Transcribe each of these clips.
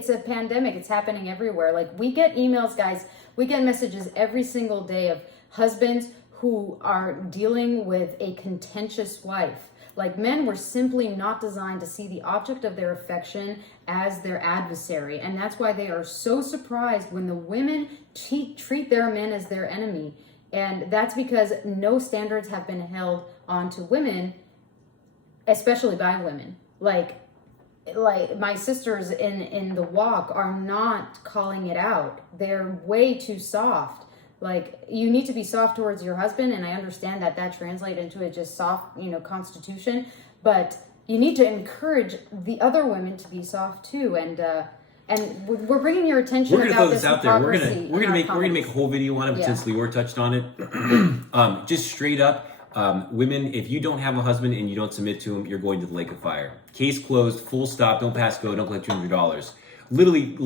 It's a pandemic. It's happening everywhere. Like, we get emails, guys. We get messages every single day of husbands who are dealing with a contentious wife. Like, men were simply not designed to see the object of their affection as their adversary. And that's why they are so surprised when the women treat their men as their enemy. And that's because no standards have been held onto women, especially by women. Like my sisters in the walk are not calling it out. They're way too soft. Like, you need to be soft towards your husband, and I understand that translates into a just soft, constitution, but you need to encourage the other women to be soft too. And we're bringing your attention. We're gonna throw this out there. We're gonna make a whole video on it, but since Lior touched on it, just straight up, women, if you don't have a husband and you don't submit to him, you're going to the lake of fire. Case closed. Full stop. Don't pass go. Don't collect $200. Literally,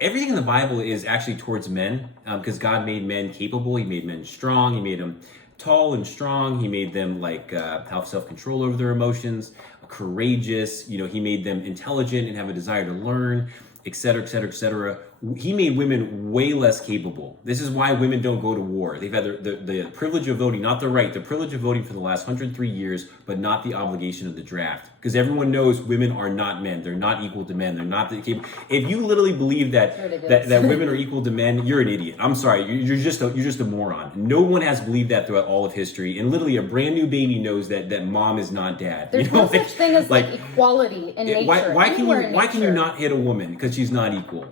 everything in the Bible is actually towards men, because God made men capable. He made men strong. He made them tall and strong. He made them have self-control over their emotions, courageous. He made them intelligent and have a desire to learn, etc., etc., etc. He made women way less capable. This is why women don't go to war. They've had the privilege of voting, not the right, the privilege of voting for the last 103 years, but not the obligation of the draft. Because everyone knows women are not men. They're not equal to men. They're not capable. If you literally believe that women are equal to men, you're an idiot. I'm sorry. You're just a moron. No one has believed that throughout all of history. And literally, a brand new baby knows that mom is not dad. There's no such thing as equality in nature. Why can you not hit a woman because she's not equal?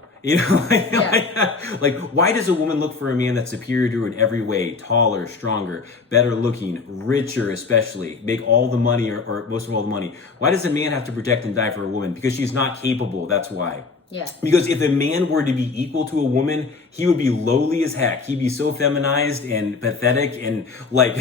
Why does a woman look for a man that's superior to her in every way? Taller, stronger, better looking, richer, especially, make all the money or most of all the money. Why does a man have to protect and die for a woman? Because she's not capable. That's why. Yeah. Because if a man were to be equal to a woman, he would be lowly as heck. He'd be so feminized and pathetic and no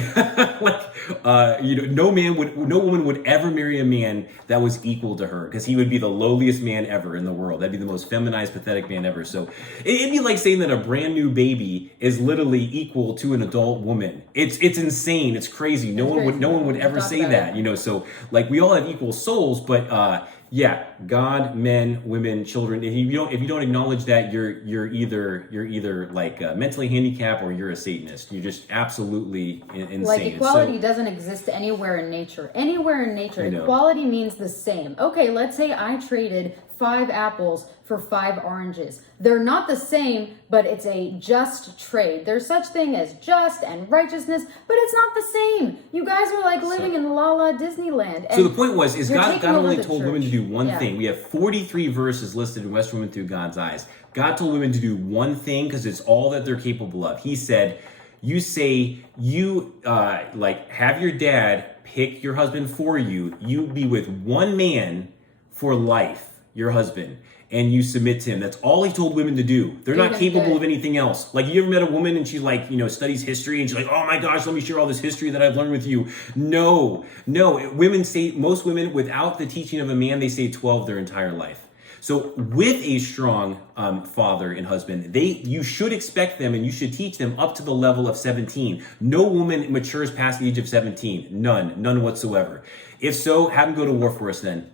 woman would ever marry a man that was equal to her, because he would be the lowliest man ever in the world. That'd be the most feminized, pathetic man ever. So it'd be like saying that a brand new baby is literally equal to an adult woman. It's insane. It's crazy. No one would ever say that. So we all have equal souls, but God, men, women, children. If you don't acknowledge that, you're either mentally handicapped or you're a Satanist. You're just absolutely insane. Equality doesn't exist anywhere in nature. Anywhere in nature, equality means the same. Okay, let's say I traded 5 apples for 5 oranges. They're not the same, but it's a just trade. There's such thing as just and righteousness, but it's not the same. You guys are living in La La Disneyland. So the point is God only told women to do one thing. We have 43 verses listed in West Women Through God's Eyes. God told women to do one thing because it's all that they're capable of. He said, you say you have your dad pick your husband for you. You be with one man for life, your husband, and you submit to him. That's all he told women to do. They're not capable of anything else. You ever met a woman and she studies history and she's like, oh my gosh, let me share all this history that I've learned with you. No. Most women, without the teaching of a man, they say 12 their entire life. So with a strong father and husband, you should expect them and you should teach them up to the level of 17. No woman matures past the age of 17. None whatsoever. If so, have them go to war for us then.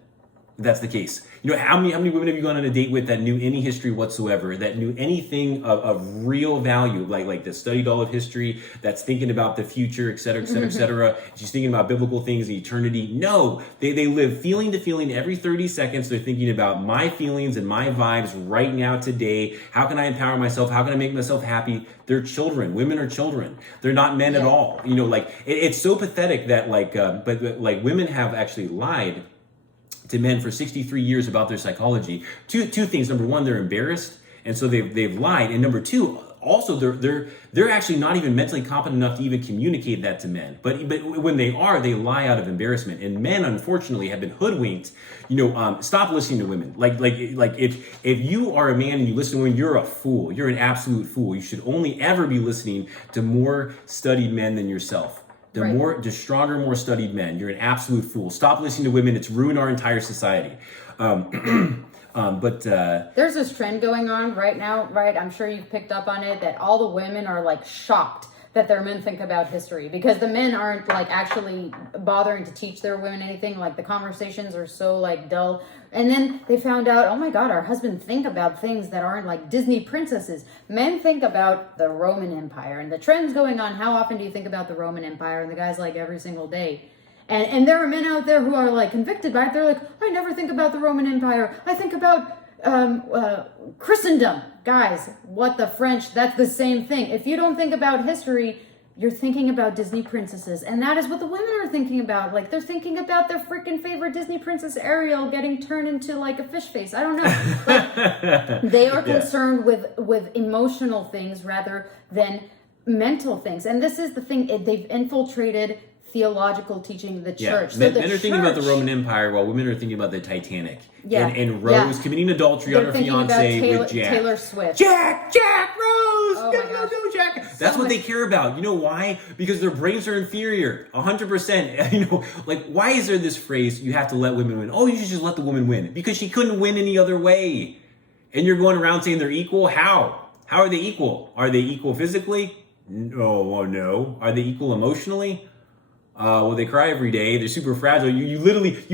That's the case. How many women have you gone on a date with that knew any history whatsoever, that knew anything of real value, like that studied all of history, that's thinking about the future, et cetera, et cetera, et cetera. She's thinking about biblical things, eternity. No, they live feeling to feeling every 30 seconds. They're thinking about my feelings and my vibes right now, today. How can I empower myself? How can I make myself happy? They're children. Women are children. They're not men at all. It's so pathetic that women have actually lied to men for 63 years about their psychology. Two things. Number one, they're embarrassed, and so they've lied. And number two, also they're actually not even mentally competent enough to even communicate that to men. But when they lie out of embarrassment. And men, unfortunately, have been hoodwinked. Stop listening to women. If you are a man and you listen to women, you're a fool. You're an absolute fool. You should only ever be listening to more studied men than yourself. The stronger, more studied men. You're an absolute fool. Stop listening to women. It's ruined our entire society. There's this trend going on right now, right? I'm sure you've picked up on it, that all the women are shocked that their men think about history, because the men aren't like actually bothering to teach their women anything. Like the conversations are so like dull. And then they found out, oh my God, our husbands think about things that aren't like Disney princesses. Men think about the Roman Empire and the trends going on. How often do you think about the Roman Empire? And the guy's like, every single day. And there are men out there who are like convicted by it. They're like, I never think about the Roman Empire. I think about Christendom. Guys, what the French, that's the same thing. If you don't think about history, you're thinking about Disney princesses. And that is what the women are thinking about. Like, they're thinking about their freaking favorite Disney princess, Ariel, getting turned into like a fish face. I don't know. But they are concerned with emotional things rather than mental things. And this is the thing, they've infiltrated theological teaching of the church. Men are thinking about the Roman Empire while women are thinking about the Titanic. Yeah. And Rose committing adultery on her fiance with Jack. Taylor Swift. Jack, Rose! Oh Go, Jack! That's what they care about. You know why? Because their brains are inferior. 100%. You know, like, why is there this phrase, you have to let women win? Oh, you should just let the woman win. Because she couldn't win any other way. And you're going around saying they're equal? How? How are they equal? Are they equal physically? No. Are they equal emotionally? Well, they cry every day. They're super fragile. You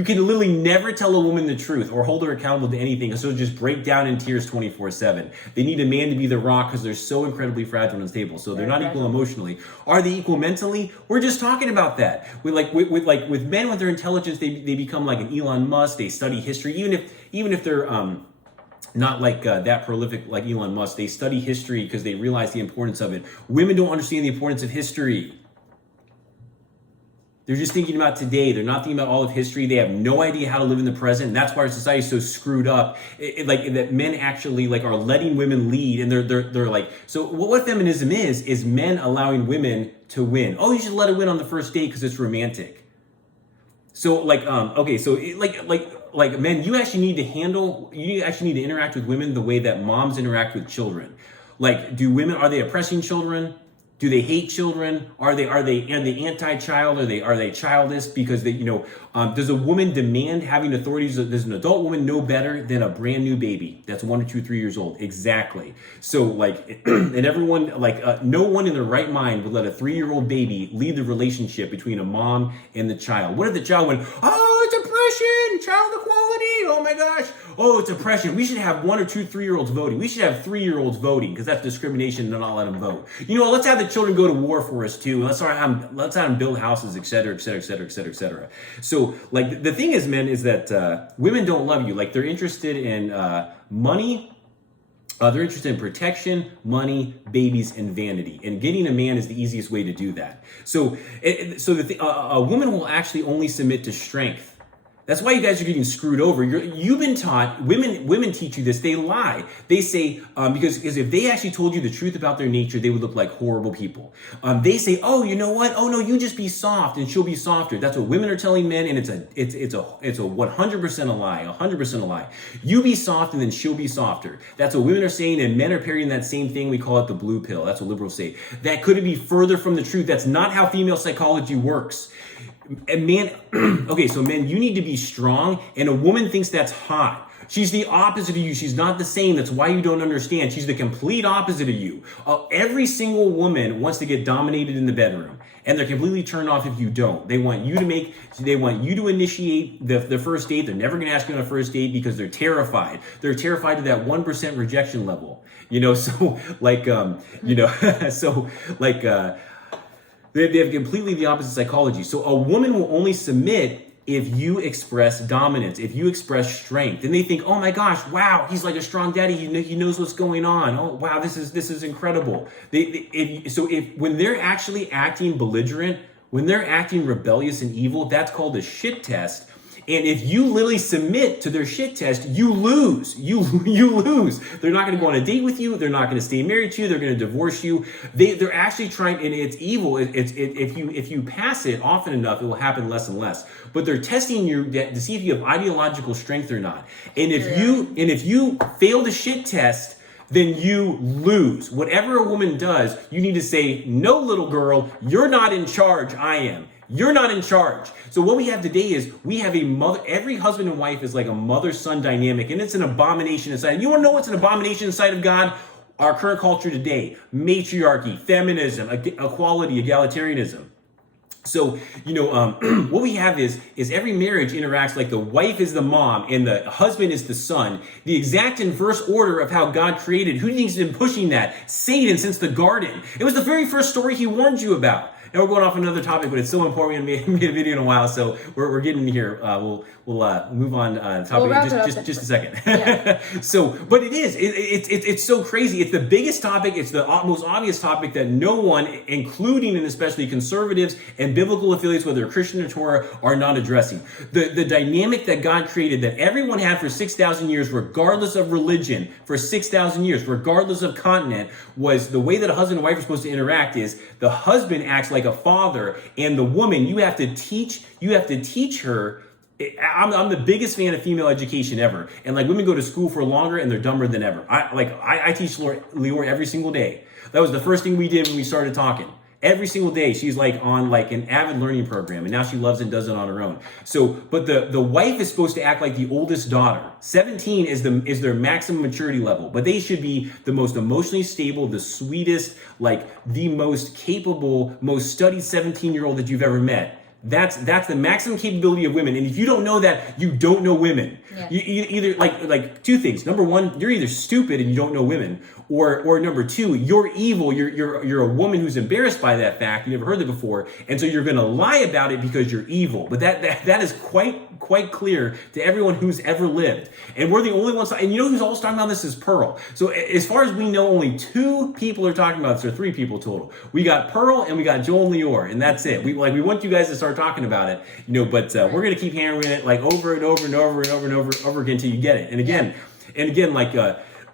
can literally never tell a woman the truth or hold her accountable to anything. So just break down in tears 24/7. They need a man to be the rock because they're so incredibly fragile and unstable. So they're not equal emotionally. Are they equal mentally? We're just talking about that. With men with their intelligence, they become like an Elon Musk. They study history, even if they're not like that prolific like Elon Musk. They study history because they realize the importance of it. Women don't understand the importance of history. They're just thinking about today. They're not thinking about all of history. They have no idea how to live in the present. And that's why our society is so screwed up. Like that men actually like are letting women lead, and they're like, so what feminism is men allowing women to win. Oh, you should let her win on the first date because it's romantic. So like like men, you actually need to interact with women the way that moms interact with children. Like, are they oppressing children? Do they hate children? Are they anti-child? Are they childish? Because does a woman demand having authorities? Does an adult woman know better than a brand new baby that's 1 or 2, 3 years old? Exactly. So like, and everyone no one in their right mind would let a 3-year-old baby lead the relationship between a mom and the child. What if the child went, oh, it's oppression, child equality? Oh my gosh. Oh, it's oppression. We should have 1 or 2, 3-year-olds voting. We should have 3-year-olds voting because that's discrimination and not let them vote. You know, let's have the children go to war for us too. Let's have them build houses, et cetera, et cetera, et cetera, et cetera, et cetera. So like the thing is, men, is that women don't love you. Like they're interested in money. They're interested in protection, money, babies, and vanity. And getting a man is the easiest way to do that. So a woman will actually only submit to strength. That's why you guys are getting screwed over. You've been taught, women teach you this, they lie. They say, because if they actually told you the truth about their nature, they would look like horrible people. They say, oh, you know what? Oh no, you just be soft and she'll be softer. That's what women are telling men, and it's a 100% a lie, 100% a lie. You be soft and then she'll be softer. That's what women are saying, and men are parroting that same thing. We call it the blue pill. That's what liberals say. That couldn't be further from the truth. That's not how female psychology works. And men, men, you need to be strong, and a woman thinks that's hot. She's the opposite of you. She's not the same. That's why you don't understand. She's the complete opposite of you. Every single woman wants to get dominated in the bedroom, and they're completely turned off if you don't. They want you to initiate the first date. They're never going to ask you on a first date because they're terrified. They're terrified of that 1% rejection level. They have completely the opposite psychology. So a woman will only submit if you express dominance, if you express strength. And they think, oh my gosh, wow, he's like a strong daddy. He knows what's going on. Oh wow, this is incredible. When they're actually acting belligerent, when they're acting rebellious and evil, that's called a shit test. And if you literally submit to their shit test, you lose. You lose. They're not going to go on a date with you. They're not going to stay married to you. They're going to divorce you. They're actually trying, and it's evil. If you pass it often enough, it will happen less and less. But they're testing you to see if you have ideological strength or not. And if you fail the shit test, then you lose. Whatever a woman does, you need to say, no, little girl, you're not in charge. I am. You're not in charge. So what we have today is we have a mother. Every husband and wife is like a mother-son dynamic, and it's an abomination inside. You want to know what's an abomination inside of God? our current culture today, matriarchy, feminism, equality, egalitarianism. So, what we have is every marriage interacts like the wife is the mom and the husband is the son. The exact inverse order of how God created. Who do you think's been pushing that? Satan since the garden. It was the very first story he warned you about. Now we're going off another topic, but it's so important. We haven't made a video in a while, so we're getting here. We'll move on topic in just a second. Yeah. But it's so crazy. It's the biggest topic. It's the most obvious topic that no one, including and especially conservatives and biblical affiliates, whether Christian or Torah, are not addressing. The dynamic that God created, that everyone had for 6,000 years, regardless of religion, for 6,000 years, regardless of continent, was the way that a husband and wife are supposed to interact is the husband acts like a father, and the woman, you have to teach her. I'm the biggest fan of female education ever, and like women go to school for longer and they're dumber than ever. I teach Lior every single day. That was the first thing we did when we started talking. Every single day she's like on like an avid learning program, and now she loves it and does it on her own. So, but the wife is supposed to act like the oldest daughter. 17 is their maximum maturity level, but they should be the most emotionally stable, the sweetest, like the most capable, most studied 17-year-old that you've ever met. That's the maximum capability of women. And if you don't know that, you don't know women. Yeah. You either like two things. Number one, you're either stupid and you don't know women, or number two, you're evil. You're a woman who's embarrassed by that fact. You never heard that before, and so you're going to lie about it because you're evil. But that is quite clear to everyone who's ever lived. And we're the only ones. And you know who's always talking about this is Pearl. So as far as we know, only two people are talking about this, or three people total. We got Pearl and we got Joel and Lior, and that's it. We want you guys to start talking about it, but we're going to keep hammering it like over and over and over and over and over again until you get it. And again, like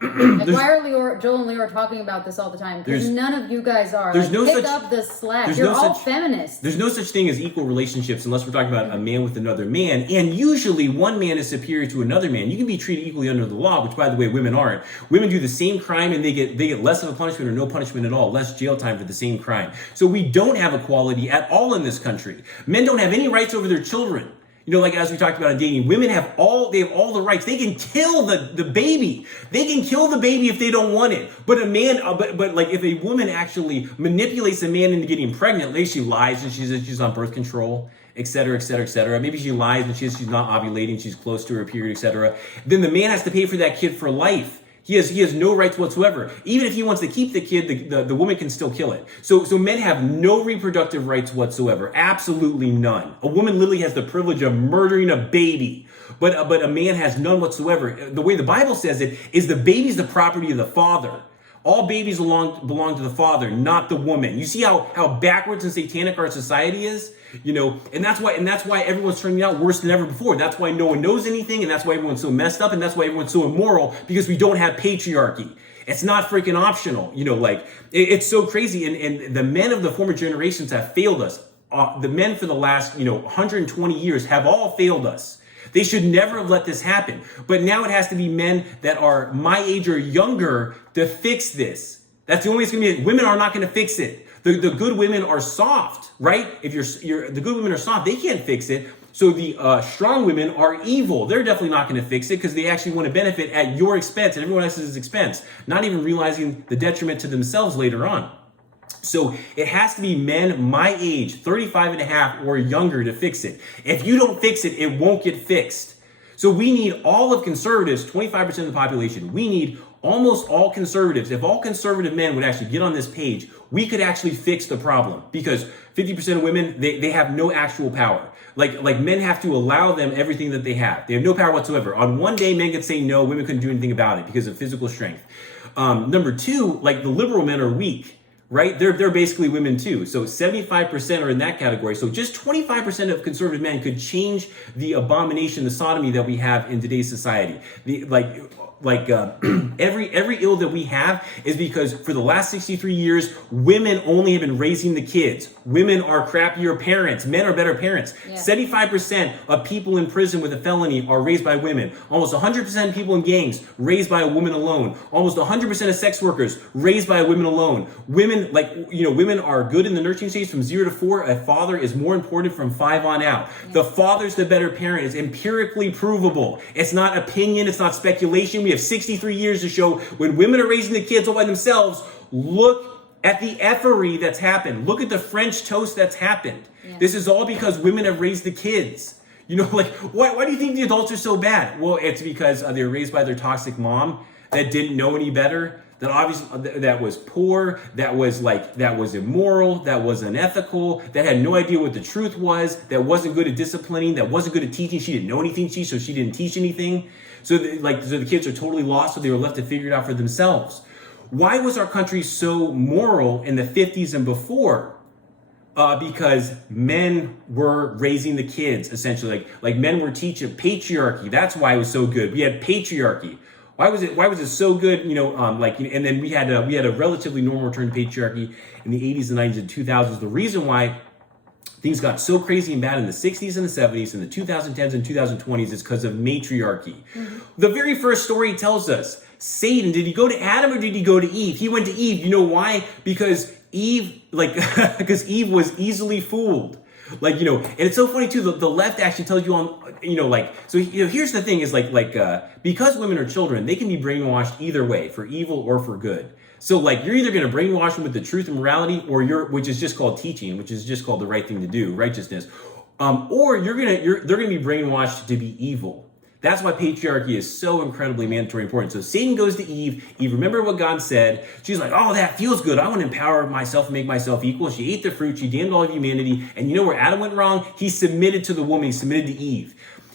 and why are Joel and Lior talking about this all the time? Because none of you guys are. There's no pick up the slack. You're all feminists. There's no such thing as equal relationships unless we're talking about a man with another man. And usually one man is superior to another man. You can be treated equally under the law, which by the way, women aren't. Women do the same crime and they get less of a punishment or no punishment at all, less jail time for the same crime. So we don't have equality at all in this country. Men don't have any rights over their children. Like as we talked about in dating, women have all the rights. They can kill the baby. They can kill the baby if they don't want it. But a man, but like if a woman actually manipulates a man into getting pregnant, maybe she lies and she says she's on birth control, et cetera, et cetera, et cetera. Maybe she lies and she's not ovulating, she's close to her period, et cetera. Then the man has to pay for that kid for life. He has no rights whatsoever. Even if he wants to keep the kid, the woman can still kill it. So men have no reproductive rights whatsoever. Absolutely none. A woman literally has the privilege of murdering a baby. But a man has none whatsoever. The way the Bible says it is the baby's the property of the father. All babies belong to the father, not the woman. You see how backwards and satanic our society is? And that's why everyone's turning out worse than ever before. That's why no one knows anything, and that's why everyone's so messed up, and that's why everyone's so immoral, because we don't have patriarchy. It's not freaking optional. It's so crazy. And the men of the former generations have failed us. The men for the last, 120 years have all failed us. They should never have let this happen. But now it has to be men that are my age or younger to fix this. That's the only way it's going to be. Women are not going to fix it. The good women are soft, right? If the good women are soft, they can't fix it. So the strong women are evil. They're definitely not going to fix it because they actually want to benefit at your expense and everyone else's expense, not even realizing the detriment to themselves later on. So it has to be men my age, 35 and a half or younger, to fix it. If you don't fix it, it won't get fixed. So we need all of conservatives, 25% of the population. We need almost all conservatives. If all conservative men would actually get on this page, we could actually fix the problem, because 50% of women, they have no actual power. Like men have to allow them everything that they have. They have no power whatsoever. On one day, men could say no, women couldn't do anything about it because of physical strength. Number two, like the liberal men are weak. Right? They're basically women too. So 75% are in that category. So just 25% of conservative men could change the abomination, the sodomy that we have in today's society. Every ill that we have is because for the last 63 years, women only have been raising the kids. Women are crappier parents. Men are better parents. Yeah. 75% of people in prison with a felony are raised by women. Almost 100% of people in gangs raised by a woman alone. Almost 100% of sex workers raised by a woman alone. Women women, women are good in the nurturing stage from 0 to 4. A father is more important from 5 on out. Yeah. The father's the better parent. It's empirically provable. It's not opinion. It's not speculation. We have 63 years to show when women are raising the kids all by themselves. Look at the effery that's happened. Look at the French toast that's happened. Yeah. This is all because women have raised the kids. Why do you think the adults are so bad? Well, it's because they were raised by their toxic mom that didn't know any better. That obviously that was poor, that was immoral, that was unethical, that had no idea what the truth was, that wasn't good at disciplining, that wasn't good at teaching. She didn't know anything, so she didn't teach anything. So the kids are totally lost, so they were left to figure it out for themselves. Why was our country so moral in the 50s and before? Because men were raising the kids, essentially. Like men were teaching patriarchy. That's why it was so good. We had patriarchy. Why was it so good? And then we had a relatively normal return to patriarchy in the 80s, the 90s, and 2000s. The reason why things got so crazy and bad in the 60s and the 70s and the 2010s and 2020s is because of matriarchy. Mm-hmm. The very first story tells us Satan, did he go to Adam or did he go to Eve? He went to Eve. You know why? Because Eve was easily fooled. And it's so funny too, the left actually tells you here's the thing is because women are children, they can be brainwashed either way, for evil or for good. So you're either going to brainwash them with the truth and morality, or which is just called teaching, which is just called the right thing to do, righteousness, or they're going to be brainwashed to be evil. That's why patriarchy is so incredibly mandatory important. So Satan goes to Eve. Eve remembered what God said. She's like, oh, that feels good. I want to empower myself and make myself equal. She ate the fruit. She damned all of humanity. And you know where Adam went wrong? He submitted to the woman. He submitted to Eve.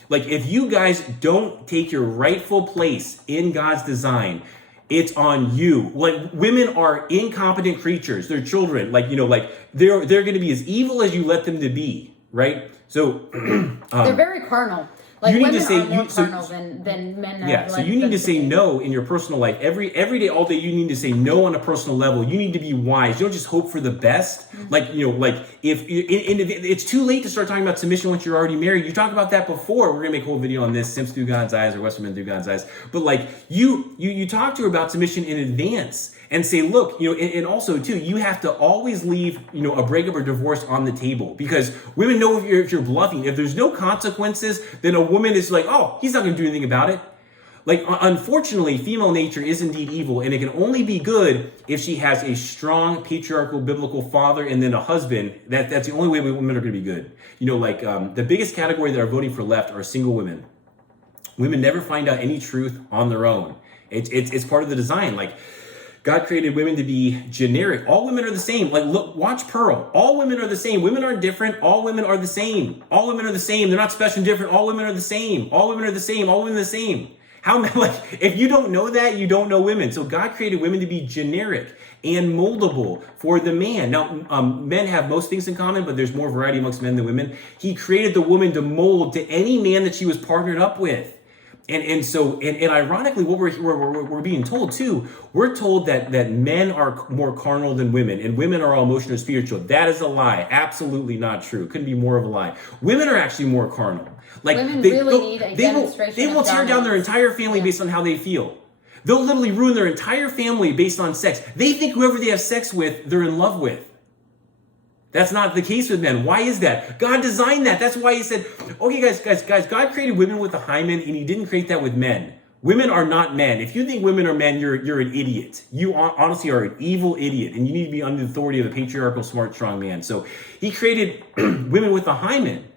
If you guys don't take your rightful place in God's design, it's on you. Women are incompetent creatures. They're children. They're going to be as evil as you let them to be, right? So they're very carnal. You need to say more carnal than men. Yeah, so you need to say no in your personal life every day, all day. You need to say no on a personal level. You need to be wise. You don't just hope for the best. Mm-hmm. If it's too late to start talking about submission once you're already married. You talked about that before. We're gonna make a whole video on this: Simps through God's eyes or Western men through God's eyes. But you talk to her about submission in advance and say, look, and also too, you have to always leave a breakup or divorce on the table, because women know if you're bluffing. If there's no consequences, then a woman is like, oh, he's not going to do anything about it. Unfortunately, female nature is indeed evil, and it can only be good if she has a strong patriarchal biblical father and then a husband. That's the only way women are going to be good. The biggest category that are voting for left are single women. Women never find out any truth on their own. It's part of the design. God created women to be generic. All women are the same. Look, watch Pearl. All women are the same. Women aren't different. All women are the same. All women are the same. They're not special and different. All women are the same. All women are the same. All women are the same. If you don't know that, you don't know women. So God created women to be generic and moldable for the man. Now, men have most things in common, but there's more variety amongst men than women. He created the woman to mold to any man that she was partnered up with. And ironically, what we're being told too, we're told that men are more carnal than women, and women are all emotional and spiritual. That is a lie. Absolutely not true. Couldn't be more of a lie. Women are actually more carnal. Women really need a demonstration. They will tear down their entire family based on how they feel. They'll literally ruin their entire family based on sex. They think whoever they have sex with, they're in love with. That's not the case with men. Why is that? God designed that. That's why he said, okay, guys, God created women with a hymen, and he didn't create that with men. Women are not men. If you think women are men, you're an idiot. You honestly are an evil idiot, and you need to be under the authority of a patriarchal, smart, strong man. So he created women with a hymen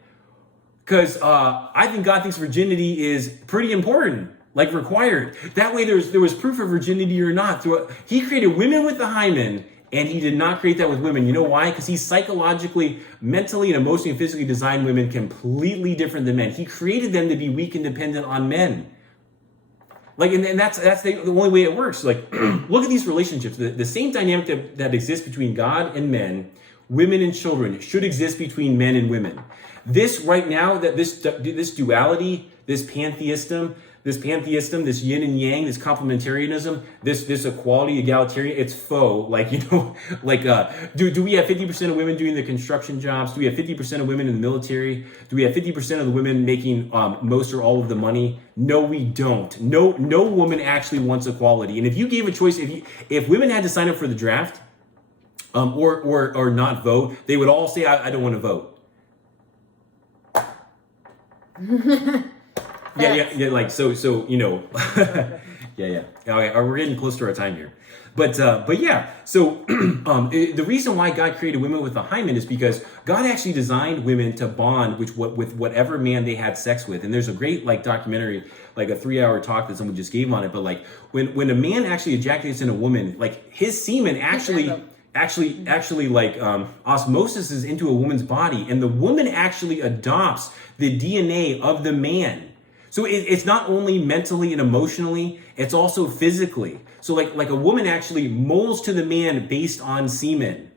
because I think God thinks virginity is pretty important, required. That way there was proof of virginity or not. He created women with the hymen, and he did not create that with women. You know why? Because he psychologically, mentally, and emotionally and physically designed women completely different than men. He created them to be weak and dependent on men. And that's the only way it works. Look at these relationships. The same dynamic that exists between God and men, women and children, should exist between men and women. This right now, this duality, this pantheism, this yin and yang, this complementarianism, this equality, egalitarian, it's faux. Do we have 50% of women doing the construction jobs? Do we have 50% of women in the military? Do we have 50% of the women making most or all of the money? No, we don't. No woman actually wants equality. And if you gave a choice, if women had to sign up for the draft, or not vote, they would all say, I don't want to vote. Yeah, like, so, you know, yeah. Okay, we're getting close to our time here. But yeah, so the reason why God created women with a hymen is because God actually designed women to bond with whatever man they had sex with. And there's a great like documentary, like a 3-hour talk that someone just gave on it. But like when a man actually ejaculates in a woman, like his semen actually like osmosis is into a woman's body, and the woman actually adopts the DNA of the man. So it's not only mentally and emotionally, it's also physically. So like a woman actually molds to the man based on semen.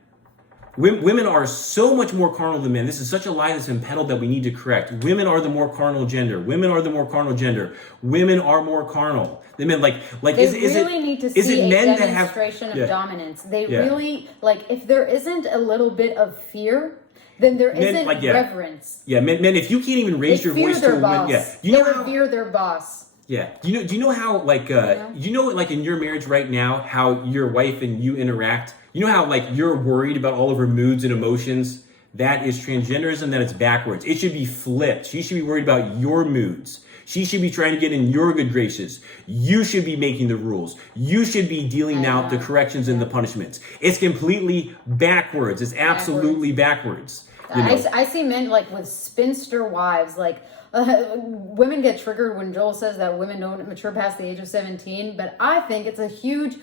Women are so much more carnal than men. This is such a lie that's been peddled that we need to correct. Women are the more carnal gender. Women are the more carnal gender. Women are more carnal than men. Like they really need to see a demonstration of dominance. They really, like, if there isn't a little bit of fear, then there isn't reverence. Yeah, men, if you can't even raise your voice to a woman, they revere their boss. Yeah, do you know how like you know like in your marriage right now how your wife and you interact? You know how like you're worried about all of her moods and emotions? That is transgenderism. That it's backwards. It should be flipped. She should be worried about your moods. She should be trying to get in your good graces. You should be making the rules. You should be dealing out the corrections and the punishments. It's completely backwards. It's absolutely backwards. You know? I see men like with spinster wives, like women get triggered when Joel says that women don't mature past the age of 17, but I think it's a huge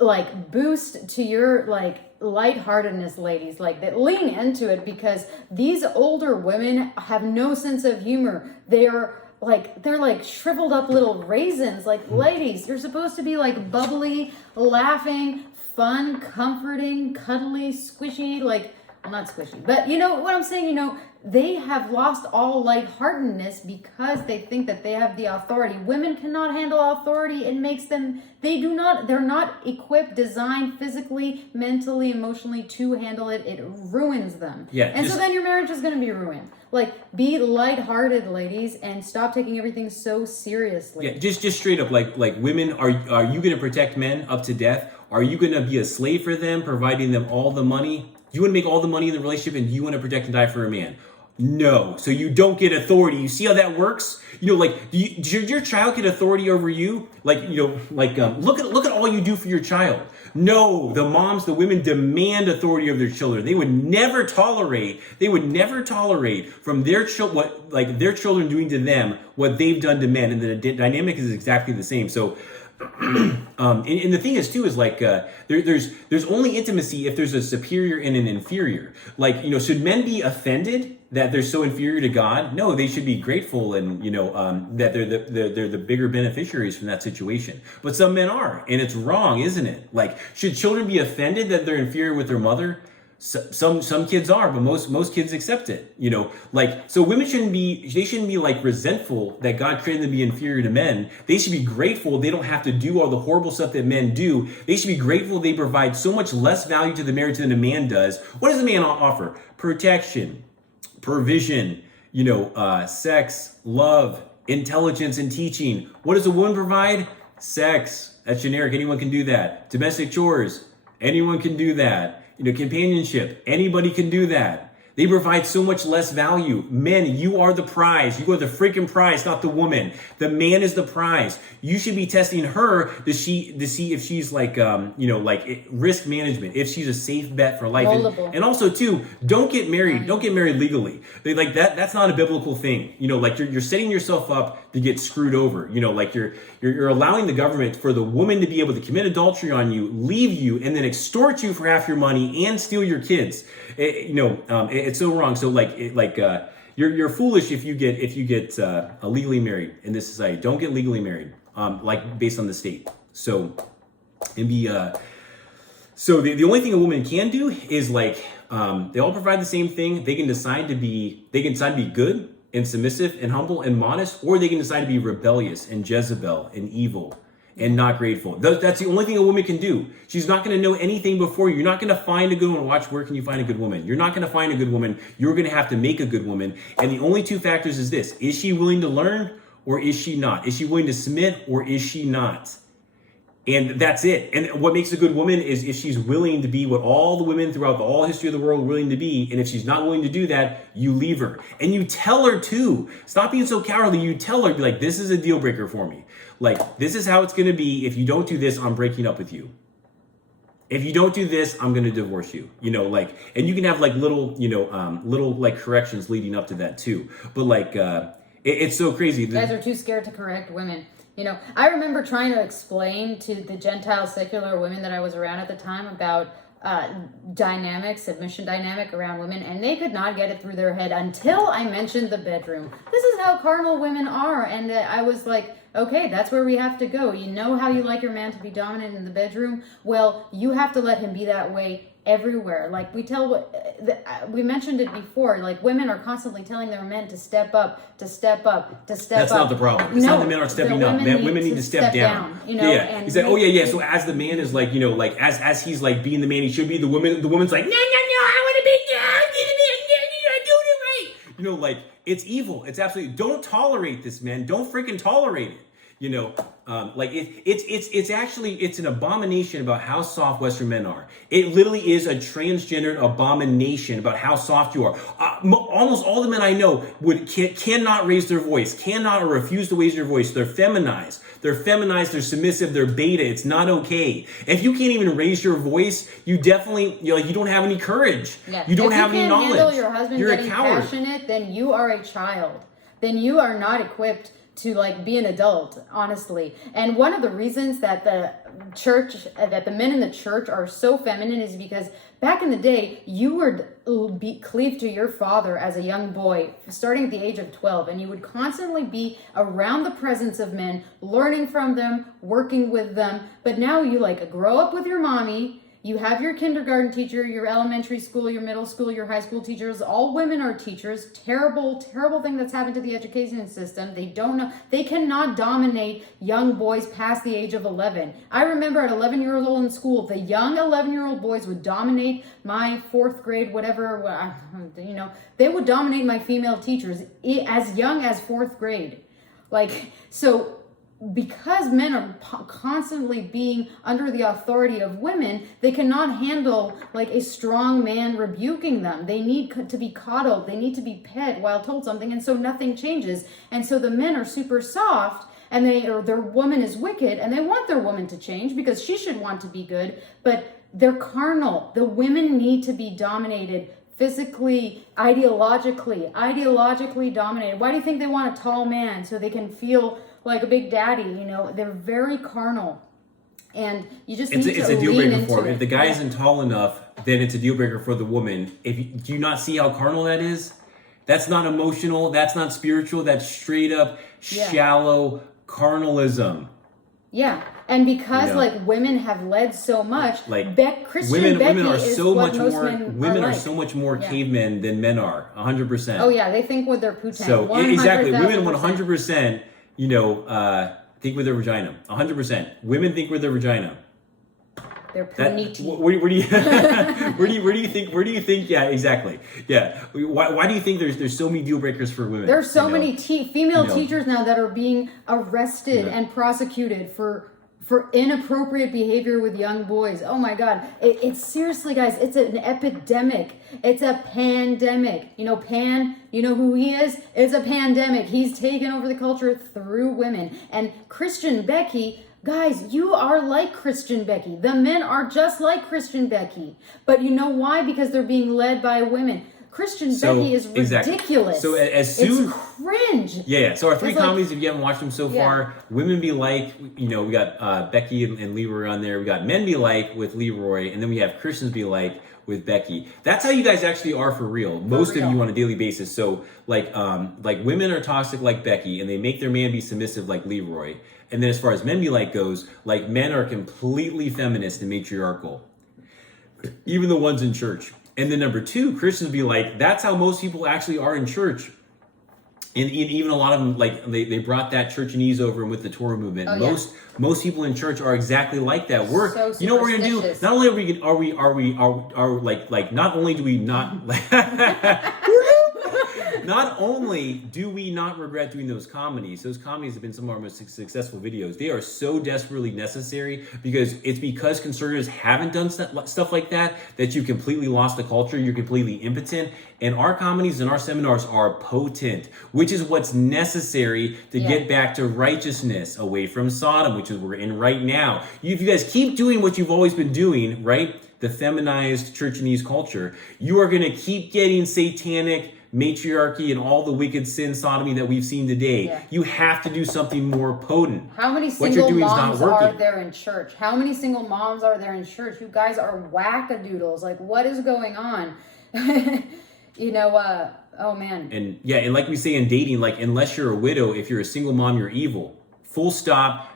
like boost to your like lightheartedness, ladies, like that lean into it, because these older women have no sense of humor. They're like shriveled up little raisins. Like, ladies, you're supposed to be like bubbly, laughing, fun, comforting, cuddly, squishy, like, well, not squishy, but you know what I'm saying? You know, they have lost all lightheartedness because they think that they have the authority. Women cannot handle authority. It makes them, they're not equipped, designed physically, mentally, emotionally to handle it. It ruins them. Yeah. And so then your marriage is going to be ruined. Like, be lighthearted, ladies, and stop taking everything so seriously. Yeah, just straight up, like women, are you going to protect men up to death? Are you going to be a slave for them, providing them all the money? You want to make all the money in the relationship, and you want to protect and die for a man? No. So you don't get authority. You see how that works? You know, like, does your child get authority over you? Like, you know, like, look at all you do for your child. No, the women demand authority of their children. They would never tolerate from their their children doing to them what they've done to men, and the dynamic is exactly the same. So. And the thing is too is like there's only intimacy if there's a superior and an inferior. Like, you know, should men be offended that they're so inferior to God? No, they should be grateful, and you know that they're the bigger beneficiaries from that situation. But some men are, and it's wrong, isn't it? Like, should children be offended that they're inferior with their mother? Some kids are, but most kids accept it, you know, like, so women shouldn't be like resentful that God created them to be inferior to men. They should be grateful they don't have to do all the horrible stuff that men do. They should be grateful they provide so much less value to the marriage than a man does. What does a man offer? Protection, provision, you know, sex, love, intelligence, and teaching. What does a woman provide? Sex. That's generic. Anyone can do that. Domestic chores. Anyone can do that. You know, companionship, anybody can do that. They provide so much less value. Men, you are the prize. You are the freaking prize, not the woman. The man is the prize. You should be testing her to see if she's like, you know, like risk management, if she's a safe bet for life. And also too, don't get married. Don't get married legally. Like that's not a biblical thing. You know, like you're setting yourself up to get screwed over. You know, like you're allowing the government for the woman to be able to commit adultery on you, leave you, and then extort you for half your money and steal your kids. It's so wrong. So you're foolish if you get illegally married in this society. Don't get legally married, like based on the state. So the only thing a woman can do is like they all provide the same thing. They can decide to be good and submissive and humble and modest, or they can decide to be rebellious and Jezebel and evil and not grateful. That's the only thing a woman can do. She's not going to know anything before you. You're not going to find a good woman. Watch, where can you find a good woman? You're not going to find a good woman. You're going to have to make a good woman. And the only two factors is this: is she willing to learn, or is she not? Is she willing to submit, or is she not? And that's it. And what makes a good woman is if she's willing to be what all the women throughout the all history of the world are willing to be. And if she's not willing to do that, you leave her. And you tell her too. Stop being so cowardly. You tell her, be like, this is a deal breaker for me. Like, this is how it's going to be. If you don't do this, I'm breaking up with you. If you don't do this, I'm going to divorce you. You know, like, and you can have like little, little like corrections leading up to that too. But like, it's so crazy. You guys are too scared to correct women. You know, I remember trying to explain to the Gentile secular women that I was around at the time about submission dynamic around women, and they could not get it through their head until I mentioned the bedroom. This is how carnal women are, and I was like, okay, that's where we have to go. You know how you like your man to be dominant in the bedroom? Well, you have to let him be that way everywhere. Like we mentioned it before, like women are constantly telling their men to step up, to step up, to step That's up. not the problem. It's not the men are stepping up. Women need to step down. You know, yeah. He said, So as the man is like, like as he's like being the man he should be, the woman's like, no, I want to be you're doing it right. You know, like it's evil. It's absolutely, don't tolerate this, man. Don't freaking tolerate it. You know, like it's actually, it's an abomination about how soft Western men are. It literally is a transgender abomination about how soft you are. Almost all the men I know cannot raise their voice, cannot or refuse to raise their voice. They're feminized. They're submissive. They're beta. It's not okay. If you can't even raise your voice, you definitely, you don't have any courage. Yeah. You don't have any knowledge. If you can't handle your husband You're getting passionate, then you are a child. Then you are not equipped to like be an adult, honestly. And one of the reasons that the men in the church are so feminine is because back in the day, you would be cleaved to your father as a young boy, starting at the age of 12, and you would constantly be around the presence of men, learning from them, working with them. But now you like grow up with your mommy. You have your kindergarten teacher, your elementary school, your middle school, your high school teachers. All women are teachers. Terrible, terrible thing that's happened to the education system. They don't know. They cannot dominate young boys past the age of 11. I remember at 11 years old in school, the young 11-year-old boys would dominate my fourth grade, whatever, they would dominate my female teachers as young as fourth grade. Like, so because men are constantly being under the authority of women, they cannot handle like a strong man rebuking them. They need to be coddled. They need to be pet while told something, and so nothing changes. And so the men are super soft, and their woman is wicked, and they want their woman to change because she should want to be good, but they're carnal. The women need to be dominated physically, ideologically dominated. Why do you think they want a tall man? So they can feel like a big daddy, they're very carnal. And you just need to it's a deal breaker for him. It. If the guy isn't tall enough, then it's a deal breaker for the woman. Do you not see how carnal that is? That's not emotional, that's not spiritual, that's straight up shallow carnalism. Yeah. And because women have led so much, like Christian women are Becky so is much what most more men women are are like. so much more cavemen than men are, 100%. Oh yeah, they think with their putain. So exactly, women 100%, think with their vagina. 100%. Women think with their vagina. They're puniti. Where do you think? Yeah, exactly. Yeah. Why do you think there's so many deal breakers for women? There's so many female teachers now that are being arrested and prosecuted for inappropriate behavior with young boys. Oh my God. It's seriously, guys, it's an epidemic. It's a pandemic. Pan, you know who he is? It's a pandemic. He's taken over the culture through women. And Christian Becky, guys, you are like Christian Becky. The men are just like Christian Becky. But you know why? Because they're being led by women. Christian Becky is ridiculous. So as soon... It's cringe. Yeah. So our three comedies, if you haven't watched them so far, Women Be Like, we got Becky and Leroy on there. We got Men Be Like with Leroy, and then we have Christians Be Like with Becky. That's how you guys actually are for real. Most of you on a daily basis. So like women are toxic like Becky, and they make their man be submissive like Leroy. And then as far as Men Be Like goes, like men are completely feminist and matriarchal. Even the ones in church. And then number two, Christians be like, that's how most people actually are in church. And even a lot of them, like they brought that churchnese over with the Torah movement. Most people in church are exactly like that. You know what we're gonna do? Not only not only do we not Not only do we not regret doing those comedies have been some of our most successful videos. They are so desperately necessary because conservatives haven't done stuff like that you completely lost the culture. You're completely impotent. And our comedies and our seminars are potent, which is what's necessary to get back to righteousness, away from Sodom, which is what we're in right now. If you guys keep doing what you've always been doing, right? The feminized churchanese culture, you are going to keep getting satanic matriarchy and all the wicked sin sodomy that we've seen today. Yeah. You have to do something more potent. How many single moms are there in church? How many single moms are there in church? You guys are wackadoodles. Like, what is going on? Oh man. And like we say in dating, like, unless you're a widow, if you're a single mom, you're evil. Full stop.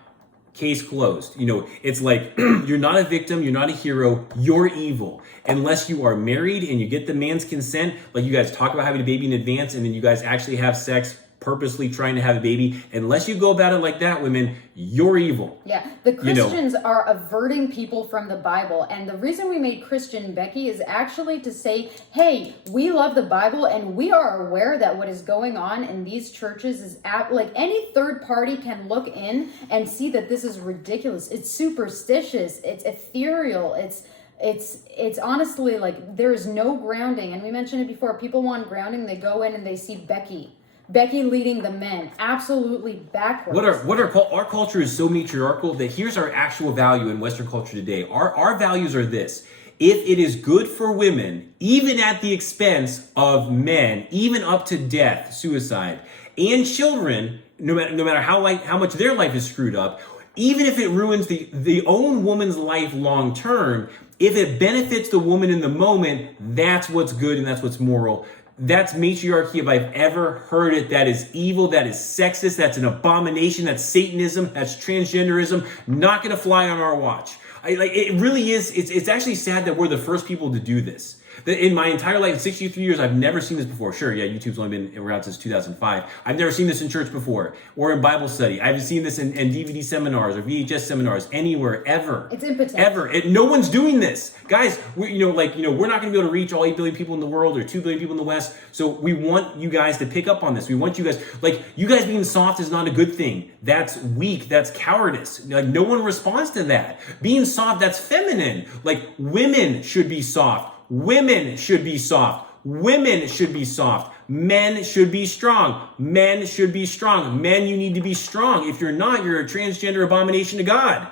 Case closed. It's like, you're not a victim, you're not a hero, you're evil. Unless you are married and you get the man's consent, like you guys talk about having a baby in advance and then you guys actually have sex, purposely trying to have a baby. Unless you go about it like that, women, you're evil. Yeah, the Christians are averting people from the Bible. And the reason we made Christian Becky is actually to say, hey, we love the Bible and we are aware that what is going on in these churches is like any third party can look in and see that this is ridiculous. It's superstitious. It's ethereal. It's honestly like there is no grounding. And we mentioned it before. People want grounding. They go in and they see Becky leading the men, absolutely backwards. Our culture is so matriarchal that here's our actual value in Western culture today. Our values are this: if it is good for women, even at the expense of men, even up to death, suicide, and children, no matter how much their life is screwed up, even if it ruins the own woman's life long term, if it benefits the woman in the moment, that's what's good and that's what's moral. That's matriarchy if I've ever heard it. That is evil. That is sexist. That's an abomination. That's Satanism. That's transgenderism. Not going to fly on our watch. It really is. It's actually sad that we're the first people to do this. That in my entire life, 63 years, I've never seen this before. Sure, yeah, YouTube's only been around since 2005. I've never seen this in church before or in Bible study. I haven't seen this in DVD seminars or VHS seminars anywhere ever. It's impotent. Ever. No one's doing this. Guys, we're not going to be able to reach all 8 billion people in the world or 2 billion people in the West. So we want you guys to pick up on this. We want you guys, you guys being soft is not a good thing. That's weak. That's cowardice. No one responds to that. Being soft, that's feminine. Women should be soft. Women should be soft. Women should be soft. Men should be strong. Men should be strong. Men, you need to be strong. If you're not, you're a transgender abomination to God.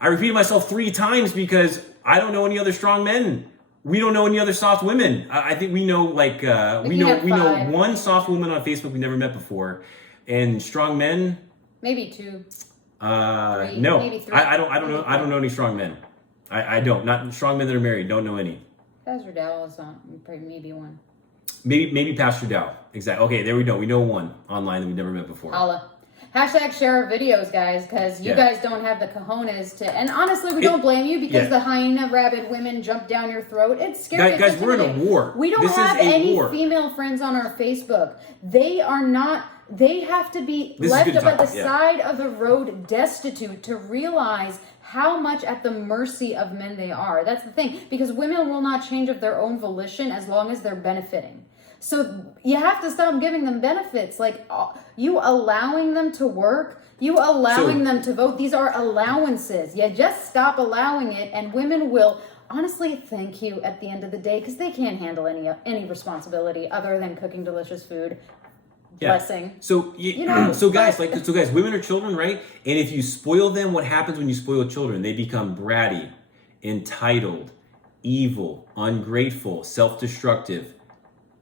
I repeated myself 3 times because I don't know any other strong men. We don't know any other soft women. I think we know we know one soft woman on Facebook we never met before, and strong men. Maybe 2. 3, no, maybe 3. I don't know. I don't know any strong men. I don't. Not strong men that are married. Don't know any. Pastor Dow is on, maybe one. Maybe Pastor Dow. Exactly. Okay, there we go. We know one online that we've never met before. Holla. Hashtag share our videos, guys, because you guys don't have the cojones to. And honestly, we don't blame you because the hyena rabid women jump down your throat. It's scary. Guys, we're in a war. We don't have any female friends on our Facebook. They are not. They have to be left by the side of the road, destitute, to realize how much at the mercy of men they are. That's the thing, because women will not change of their own volition as long as they're benefiting. So you have to stop giving them benefits. You allowing them to work, you allowing them to vote. These are allowances. You just stop allowing it, and women will honestly thank you at the end of the day because they can't handle any responsibility other than cooking delicious food. Blessing. So guys, women are children, right? And if you spoil them, what happens when you spoil children? They become bratty, entitled, evil, ungrateful, self-destructive.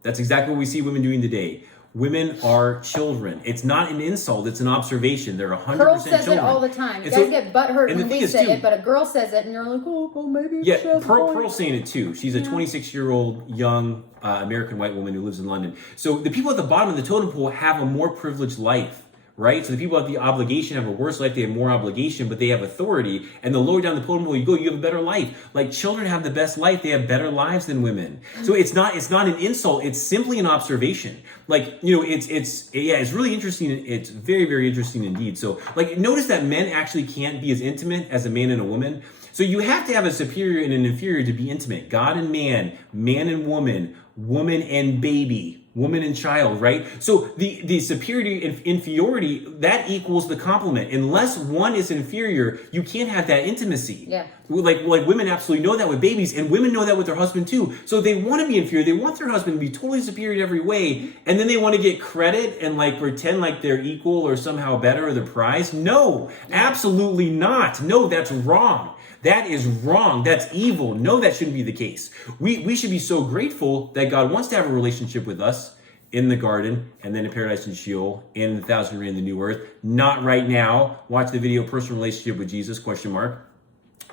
That's exactly what we see women doing today. Women are children. It's not an insult. It's an observation. They're 100% children. Pearl says it all the time. You guys get butthurt when we say it, but a girl says it, and you're like, oh, well, maybe. Yeah, Pearl's saying it too. She's a 26-year-old young American white woman who lives in London. So the people at the bottom of the totem pole have a more privileged life, right? So the people at the obligation have a worse life. They have more obligation, but they have authority. And the lower down the totem pole you go, you have a better life. Children have the best life. They have better lives than women. So it's not an insult. It's simply an observation. It's really interesting. It's very, very interesting indeed. So notice that men actually can't be as intimate as a man and a woman. So you have to have a superior and an inferior to be intimate. God and man and woman, woman and baby. woman and child, right? So the superiority and inferiority, that equals the complement. Unless one is inferior, you can't have that intimacy. Yeah. Like women absolutely know that with babies, and women know that with their husband too. So they want to be inferior. They want their husband to be totally superior in every way, and then they want to get credit and like pretend like they're equal or somehow better or the prize. No, absolutely not. No, that's wrong. That is wrong. That's evil. No, that shouldn't be the case. We should be so grateful that God wants to have a relationship with us in the garden and then in paradise and Sheol, in the 1,000 year reign, the new earth. Not right now. Watch the video, personal relationship with Jesus, ?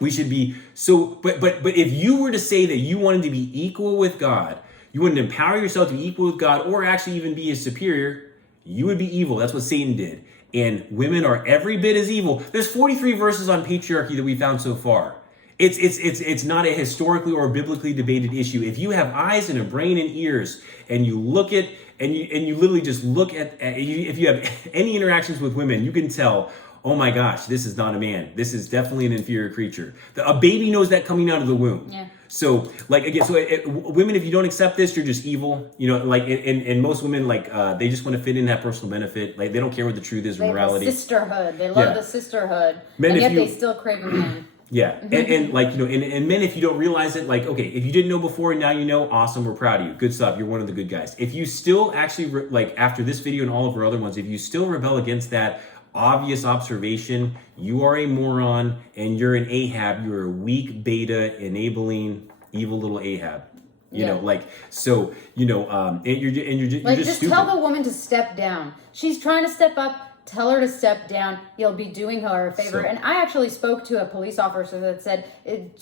We should be so, but if you were to say that you wanted to be equal with God, you wouldn't empower yourself to be equal with God or actually even be his superior, you would be evil. That's what Satan did. And women are every bit as evil. There's 43 verses on patriarchy that we found so far. It's not a historically or biblically debated issue. If you have eyes and a brain and ears, and you look at and you literally just look at if you have any interactions with women, you can tell, oh my gosh, this is not a man. This is definitely an inferior creature. A baby knows that coming out of the womb. Yeah. So, like, again, women, if you don't accept this, you're just evil. You know, like, and most women, like, they just want to fit in that personal benefit. Like, they don't care what the truth is or morality. The sisterhood. They love the sisterhood. Men, and yet they still crave a man. Yeah. And like, you know, and men, if you don't realize it, like, okay, if you didn't know before and now you know, awesome, we're proud of you. Good stuff. You're one of the good guys. If you still actually, like, after this video and all of our other ones, if you still rebel against that obvious observation, you are a moron and you're an Ahab. You're a weak beta enabling evil little Ahab. You know, like, so, you know, and you're just stupid. Tell the woman to step down. She's trying to step up. Tell her to step down. You'll be doing her a favor. And I actually spoke to a police officer that said,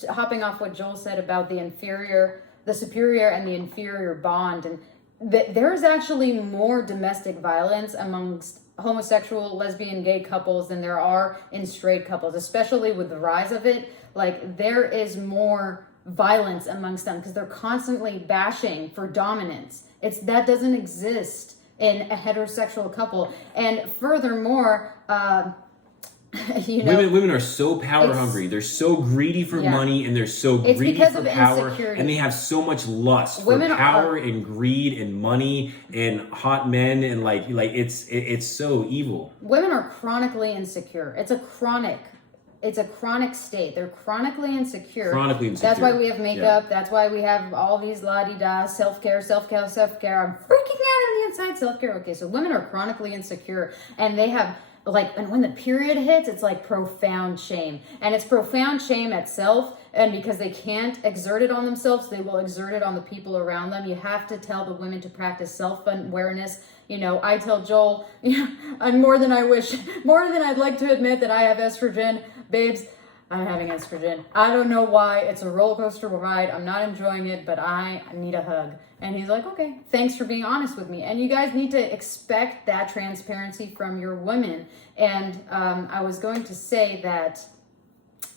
hopping off what Joel said about the superior and the inferior bond, and there is actually more domestic violence amongst homosexual, lesbian, gay couples than there are in straight couples, especially with the rise of it. Like, there is more violence amongst them because they're constantly bashing for dominance. That doesn't exist in a heterosexual couple. And furthermore, you know, women are so power hungry. They're so greedy for money, and they're so greedy for power, and they have so much lust for power and greed and money and hot men, and like it's so evil. Women are chronically insecure. It's a chronic state. They're chronically insecure. That's why we have makeup. Yeah. That's why we have all these la-di-da, self-care. I'm freaking out on the inside, self-care. Okay, so women are chronically insecure, and they have, like, and when the period hits, it's like profound shame. And it's profound shame at self, and because they can't exert it on themselves, they will exert it on the people around them. You have to tell the women to practice self-awareness. You know, I tell Joel, I'm more than I'd like to admit that I have estrogen. Babes, I'm having estrogen. I don't know why. It's a roller coaster ride. I'm not enjoying it, but I need a hug. And he's like, okay, thanks for being honest with me. And you guys need to expect that transparency from your women. And I was going to say that,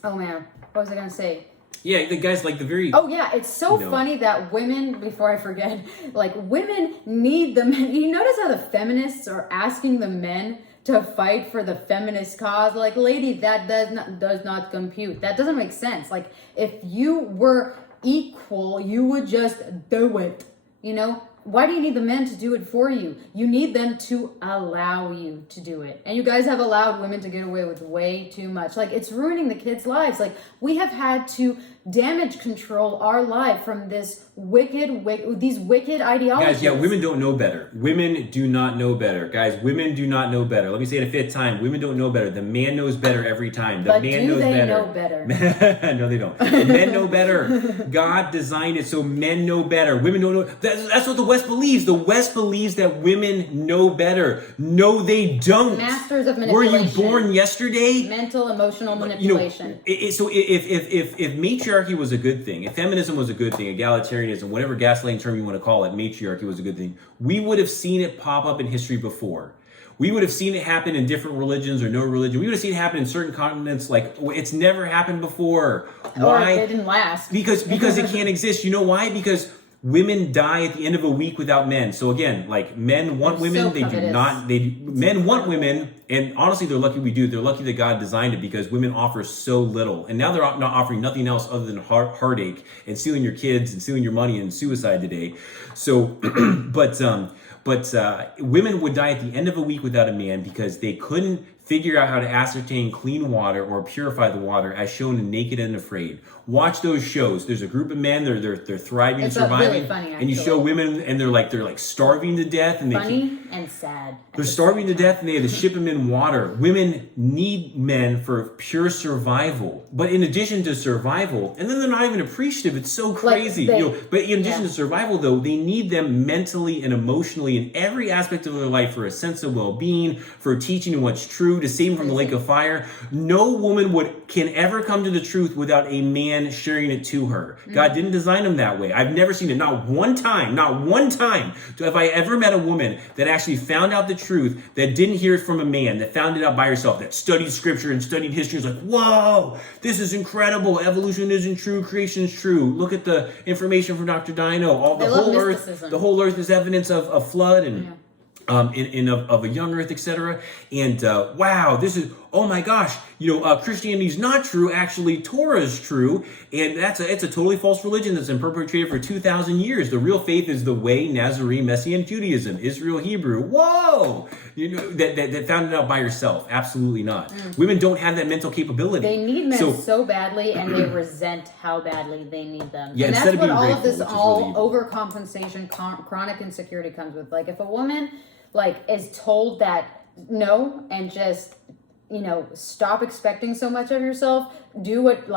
oh man, what was I going to say? Yeah, the guys like the very... Oh yeah, it's so funny that women, before I forget, like, women need the men. You notice how the feminists are asking the men to fight for the feminist cause? Like, lady, that does not compute. That doesn't make sense. Like, if you were equal, you would just do it. You know? Why do you need the men to do it for you? You need them to allow you to do it. And you guys have allowed women to get away with way too much. Like, it's ruining the kids' lives. Like, we have had to damage control our life from this these wicked ideologies. Guys, yeah, women don't know better. Women do not know better. Guys, women do not know better. Let me say it a fifth time. Women don't know better. The man knows better every time. The man knows better. Know better? No, they don't. Men know better. God designed it so men know better. Women don't know. That's what the West believes. The West believes that women know better. No, they don't. Masters of manipulation. Were you born yesterday? Mental, emotional manipulation. So if matriarchy was a good thing, if feminism was a good thing, egalitarianism, whatever gaslighting term you want to call it, matriarchy was a good thing, we would have seen it pop up in history before. We would have seen it happen in different religions or no religion. We would have seen it happen in certain continents. Like, it's never happened before. Why? Or it didn't last. Because it can't exist. You know why? Because Women die at the end of a week without men. So again, like men want women, so they do covetous. not. Men want women, and honestly, they're lucky we do. They're lucky that God designed it because women offer so little, and now they're not offering nothing else other than heartache and stealing your kids and stealing your money and suicide today. So, but women would die at the end of a week without a man because they couldn't figure out how to ascertain clean water or purify the water as shown in Naked and Afraid. Watch those shows. There's a group of men, they're thriving and surviving. Really funny, and you show women and they're like starving to death and funny and sad. They're starving to death and they had to ship them in water. Women need men for pure survival. But in addition to survival, and then they're not even appreciative. It's so crazy. But in addition to survival though, they need them mentally and emotionally in every aspect of their life for a sense of well-being, for teaching them what's true, to save them from the lake of fire. No woman can ever come to the truth without a man sharing it to her. God didn't design them that way. I've never seen it. Not one time have I ever met a woman that actually found out the truth, that didn't hear it from a man, that found it out by herself, that studied scripture and studied history. Is like, whoa, this is incredible. Evolution isn't true. Creation is true. Look at the information from Dr. Dino. The whole earth is evidence of flood and of a young earth, etc. And wow, this is, oh my gosh, Christianity's not true. Actually, Torah is true, and it's a totally false religion that's been perpetrated for 2,000 years. The real faith is the way, Nazarene, Messianic Judaism, Israel, Hebrew. Whoa, that found it out by yourself. Absolutely not. Women don't have that mental capability. They need men so badly, and they resent how badly they need them. Yeah, and instead that's of what being all of this, grateful, overcompensation, chronic insecurity comes with. Like if a woman is told that no, and just stop expecting so much of yourself, do what,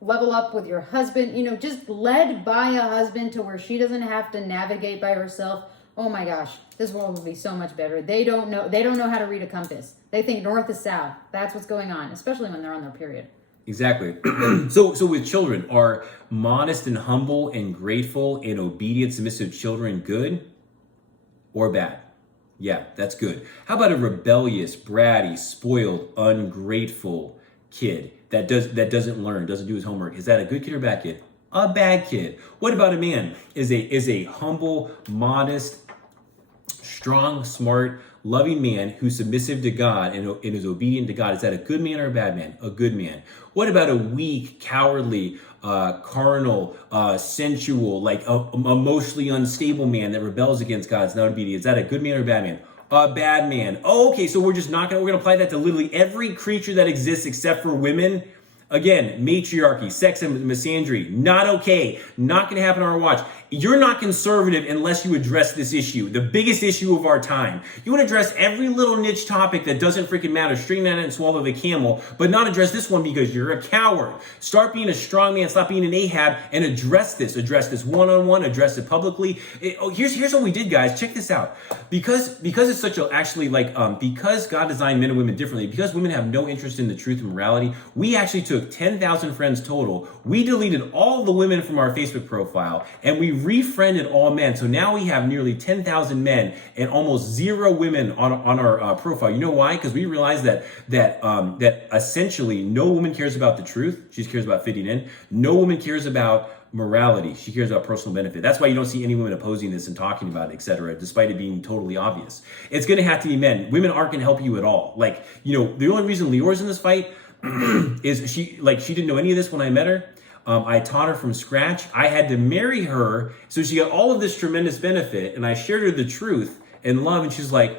level up with your husband, just led by a husband to where she doesn't have to navigate by herself. Oh my gosh, this world would be so much better. They don't know how to read a compass. They think north is south. That's what's going on, especially when they're on their period. Exactly. So with children, are modest and humble and grateful and obedient, submissive children good or bad? Yeah, that's good. How about a rebellious, bratty, spoiled, ungrateful kid that doesn't learn, doesn't do his homework? Is that a good kid or a bad kid? A bad kid. What about a man? Is a humble, modest, strong, smart, loving man who's submissive to God and is obedient to God? Is that a good man or a bad man? A good man. What about a weak, cowardly, carnal, sensual, emotionally unstable man that rebels against God's not obedient? Is that a good man or a bad man? A bad man. Oh, okay, so we're gonna apply that to literally every creature that exists except for women. Again, matriarchy, sex and misandry, not okay. Not going to happen on our watch. You're not conservative unless you address this issue, the biggest issue of our time. You want to address every little niche topic that doesn't freaking matter, straighten at it and swallow the camel, but not address this one because you're a coward. Start being a strong man, stop being an Ahab, and address this one-on-one, address it publicly. Here's what we did, guys. Check this out. Because it's such because God designed men and women differently, because women have no interest in the truth and morality, we actually took 10,000 friends total. We deleted all the women from our Facebook profile and we refriended all men. So now we have nearly 10,000 men and almost 0 women on our profile. You know why? Because we realized that essentially no woman cares about the truth. She cares about fitting in. No woman cares about morality. She cares about personal benefit. That's why you don't see any women opposing this and talking about it, etc., despite it being totally obvious. It's going to have to be men. Women aren't going to help you at all. The only reason Leor's in this fight is she didn't know any of this when I met her. I taught her from scratch. I had to marry her, so she got all of this tremendous benefit, and I shared her the truth and love, and she's like,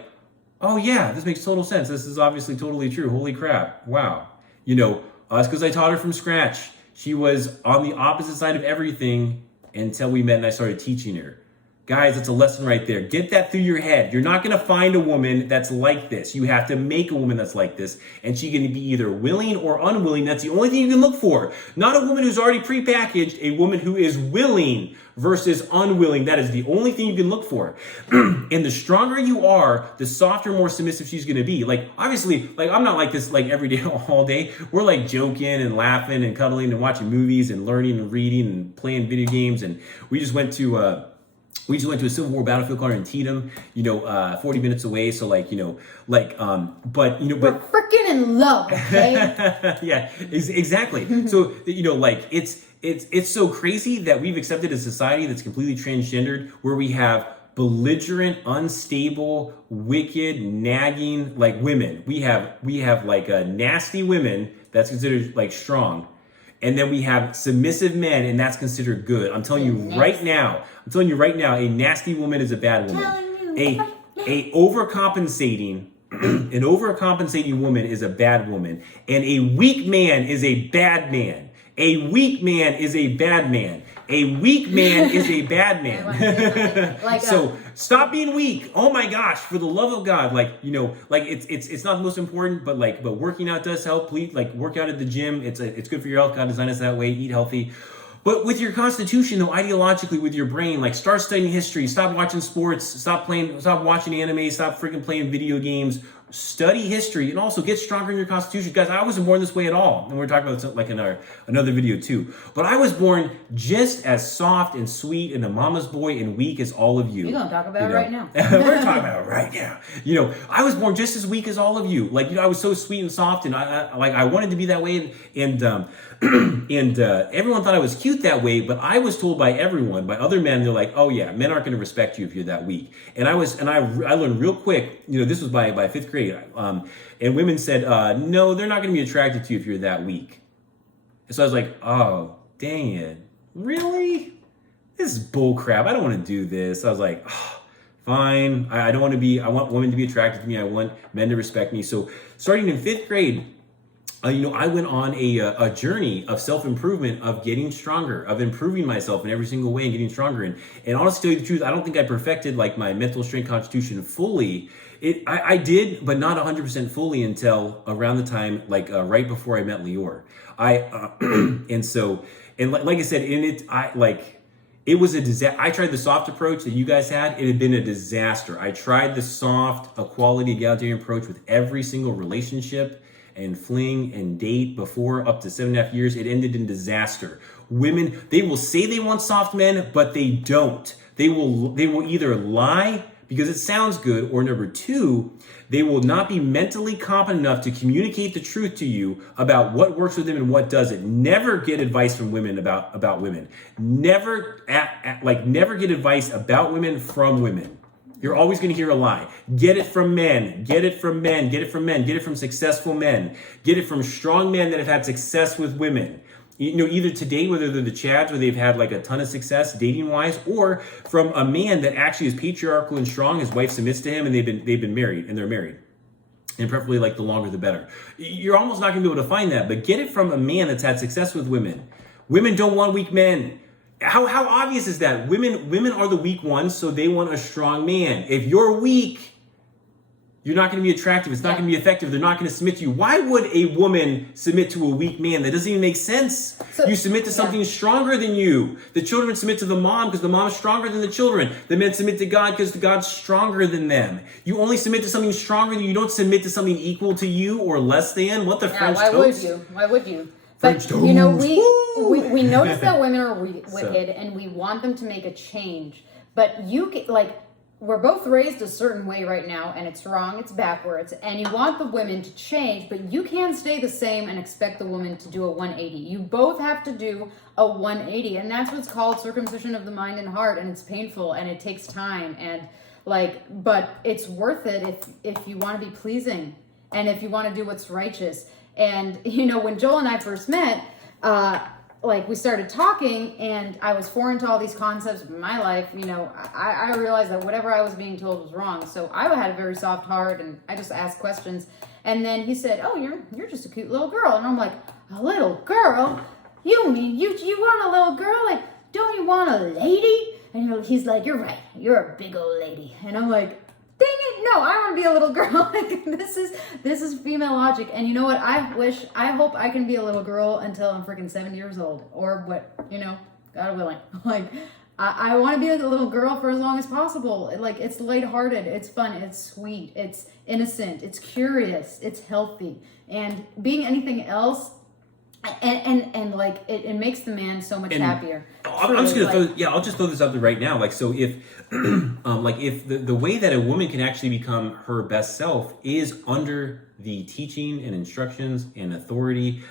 oh yeah, this makes total sense. This is obviously totally true. Holy crap. Wow. It's because I taught her from scratch. She was on the opposite side of everything until we met and I started teaching her. Guys, that's a lesson right there. Get that through your head. You're not going to find a woman that's like this. You have to make a woman that's like this. And she's going to be either willing or unwilling. That's the only thing you can look for. Not a woman who's already prepackaged, a woman who is willing versus unwilling. That is the only thing you can look for. And the stronger you are, the softer, more submissive she's going to be. Obviously, I'm not like this every day, all day. We're joking and laughing and cuddling and watching movies and learning and reading and playing video games. And we just went to a Civil War battlefield called Antietam, 40 minutes away. So we're freaking in love, okay? Yeah, exactly. So, it's so crazy that we've accepted a society that's completely transgendered, where we have belligerent, unstable, wicked, nagging like women. We have like nasty women that's considered like strong, and then we have submissive men, and that's considered good. I'm telling you right now, a nasty woman is a bad woman. A overcompensating an overcompensating woman is a bad woman, and a weak man is a bad man. A weak man is a bad man. A weak man is a bad man. So stop being weak. Oh my gosh, for the love of God. Like, you know, like it's not the most important, but working out does help. Please, like, work out at the gym. It's good for your health. God designed us that way. Eat healthy. But with your constitution, though, ideologically, with your brain, like, start studying history, stop watching sports, stop watching anime, stop freaking playing video games, study history, and also get stronger in your constitution. Guys, I wasn't born this way at all. And we're talking about this like in another video too. But I was born just as soft and sweet and a mama's boy and weak as all of you. We're going to talk about it right now. We're talking about it right now. You know, I was born just as weak as all of you. Like, you know, I was so sweet and soft, and I wanted to be that way, and everyone thought I was cute that way, but I was told by other men, they're like, oh yeah, men aren't going to respect you if you're that weak. And I learned real quick, you know, this was by 5th grade, and women said, no, they're not going to be attracted to you if you're that weak. And so I was like, oh, dang it. Really? This is bull crap. I don't want to do this. I was like, oh, fine. I don't want to be, I want women to be attracted to me. I want men to respect me. So starting in 5th grade, you know, I went on a journey of self-improvement, of getting stronger, of improving myself in every single way and getting stronger. And honestly, to tell you the truth, I don't think I perfected like my mental strength constitution fully. I did, but not 100% fully until around the time, like right before I met Lior. Like I said, it was a disaster. I tried the soft approach that you guys had. It had been a disaster. I tried the soft, equality, egalitarian approach with every single relationship and fling and date before up to 7.5 years. It ended in disaster. Women, they will say they want soft men, but they don't. They will either lie because it sounds good, or number two, they will not be mentally competent enough to communicate the truth to you about what works with them and what doesn't. Never get advice from women about women. Never get advice about women from women. You're always going to hear a lie. Get it from men. Get it from men. Get it from men. Get it from successful men. Get it from strong men that have had success with women. You know, either today, whether they're the Chads, where they've had like a ton of success dating-wise, or from a man that actually is patriarchal and strong. His wife submits to him, and they've been married, and they're married. And preferably, like, the longer the better. You're almost not going to be able to find that, but get it from a man that's had success with women. Women don't want weak men. How obvious is that? Women are the weak ones, so they want a strong man. If you're weak, you're not going to be attractive. It's not going to be effective. They're not going to submit to you. Why would a woman submit to a weak man? That doesn't even make sense. So, you submit to something stronger than you. The children submit to the mom because the mom is stronger than the children. The men submit to God because God's stronger than them. You only submit to something stronger than you. You don't submit to something equal to you or less than. What the French toast? Why would you? But, you know, we notice that women are wicked, and we want them to make a change. But we're both raised a certain way right now, and it's wrong, it's backwards, and you want the women to change, but you can't stay the same and expect the woman to do a 180. You both have to do a 180, and that's what's called circumcision of the mind and heart, and it's painful, and it takes time, and but it's worth it if you want to be pleasing, and if you want to do what's righteous. And, you know, when Joel and I first met, we started talking, and I was foreign to all these concepts in my life. You know, I realized that whatever I was being told was wrong. So I had a very soft heart, and I just asked questions. And then he said, oh, you're just a cute little girl. And I'm like, a little girl? You mean you want a little girl? Like, don't you want a lady? And he's like, you're right. You're a big old lady. And I'm like, dang it, no, I want to be a little girl. Like, this is female logic. And you know what? I hope I can be a little girl until I'm freaking 70 years old, or what, you know, God willing. Like, I want to be a little girl for as long as possible. Like, it's lighthearted, it's fun, it's sweet, it's innocent, it's curious, it's healthy. And being anything else, and like it makes the man so much happier. I'm just gonna I'll just throw this up there right now. Like, so if if the way that a woman can actually become her best self is under the teaching and instructions and authority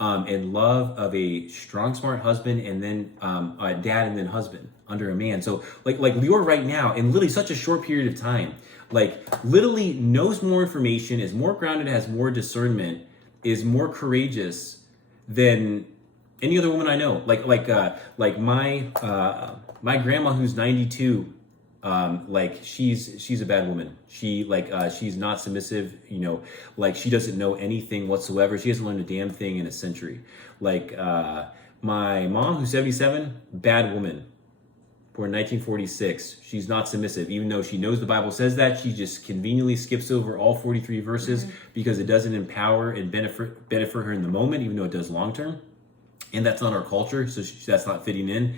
and love of a strong, smart husband, and then a dad, and then husband under a man. So like Lior right now, in literally such a short period of time, like literally knows more information, is more grounded, has more discernment, is more courageous than any other woman I know. Like my grandma who's 92. Like she's a bad woman. She's not submissive, like she doesn't know anything whatsoever. She hasn't learned a damn thing in a century. Like my mom who's 77, bad woman, born 1946. She's not submissive, even though she knows the Bible says that. She just conveniently skips over all 43 verses because it doesn't empower and benefit her in the moment, even though it does long term. And that's not our culture, so that's not fitting in.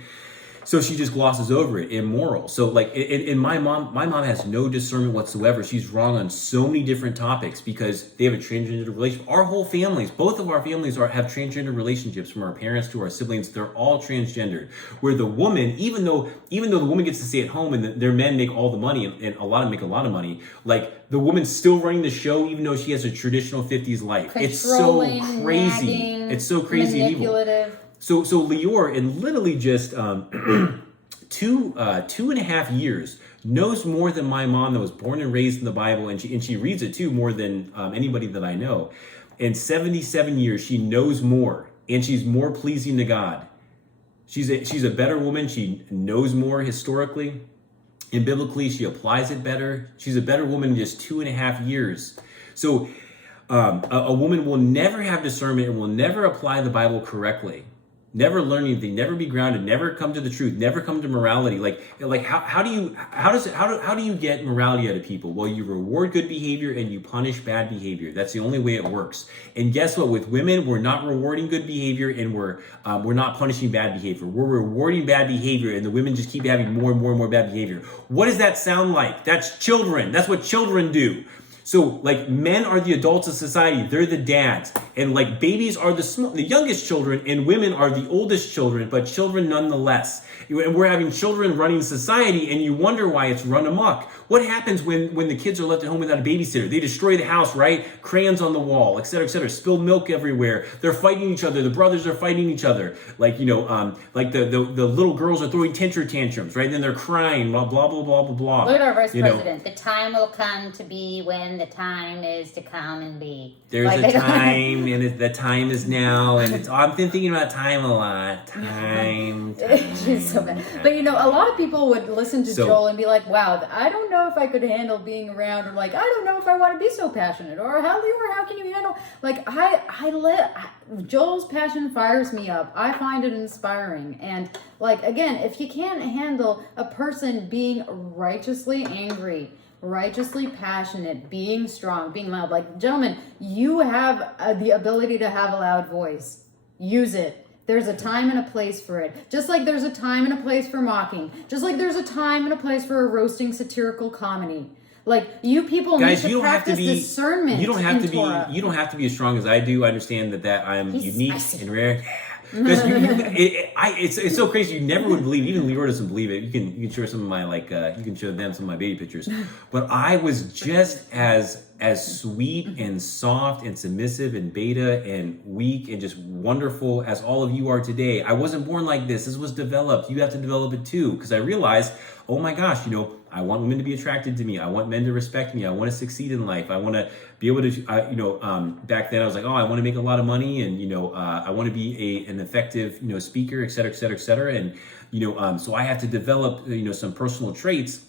So she just glosses over it, immoral. So like, and my mom has no discernment whatsoever. She's wrong on so many different topics because they have a transgender relationship. Our whole families, both of our families have transgender relationships, from our parents to our siblings. They're all transgendered. Where the woman, even though the woman gets to stay at home and their men make all the money, and a lot of them make a lot of money, like the woman's still running the show, even though she has a traditional 50s life. It's so crazy. Nagging, it's so crazy and evil. So Lior, in literally just 2.5 years, knows more than my mom that was born and raised in the Bible, and she reads it too more than anybody that I know. In 77 years, she knows more, and she's more pleasing to God. She's a better woman. She knows more historically and biblically. She applies it better. She's a better woman in just 2.5 years. So a woman will never have discernment and will never apply the Bible correctly. Never learn anything, never be grounded, never come to the truth, never come to morality. How do you get morality out of people? Well, you reward good behavior and you punish bad behavior. That's the only way it works. And guess what? With women, we're not rewarding good behavior, and we're not punishing bad behavior. We're rewarding bad behavior, and the women just keep having more and more and more bad behavior. What does that sound like? That's children. That's what children do. So, like, men are the adults of society. They're the dads. And, like, babies are the youngest children, and women are the oldest children, but children nonetheless. And we're having children running society, and you wonder why it's run amok. What happens when the kids are left at home without a babysitter? They destroy the house, right? Crayons on the wall, et cetera, spilled milk everywhere. They're fighting each other. The brothers are fighting each other. Like, like the little girls are throwing tantrums, right? Then they're crying, blah, blah, blah, blah, blah, blah. Look at our vice president. The time will come to be when the time is to come and be. There's a time, and the time is now, and I've been thinking about time a lot. Time. She's so bad. But a lot of people would listen to Joel and be like, wow, I don't know if I could handle being around, or like, I don't know if I want to be so passionate, or how can you handle, like, Joel's passion fires me up. I find it inspiring. And like, again, if you can't handle a person being righteously angry, righteously passionate, being strong, being loud, like, gentlemen, you have the ability to have a loud voice. Use it. There's a time and a place for it. Just like there's a time and a place for mocking. Just like there's a time and a place for a roasting satirical comedy. Like, you people Guys, need to practice discernment. You don't have to be as strong as I do. I understand that I'm unique and rare. Because it's so crazy. You never would believe. Even Leora doesn't believe it. You can show some of my you can show them some of my baby pictures. But I was just as sweet and soft and submissive and beta and weak and just wonderful as all of you are today. I wasn't born like this. This was developed. You have to develop it too. Because I realized, oh my gosh, I want women to be attracted to me. I want men to respect me. I want to succeed in life. I want to be able to, back then I was like, oh, I want to make a lot of money, and, I want to be an effective, speaker, et cetera, et cetera, et cetera. And, so I have to develop, some personal traits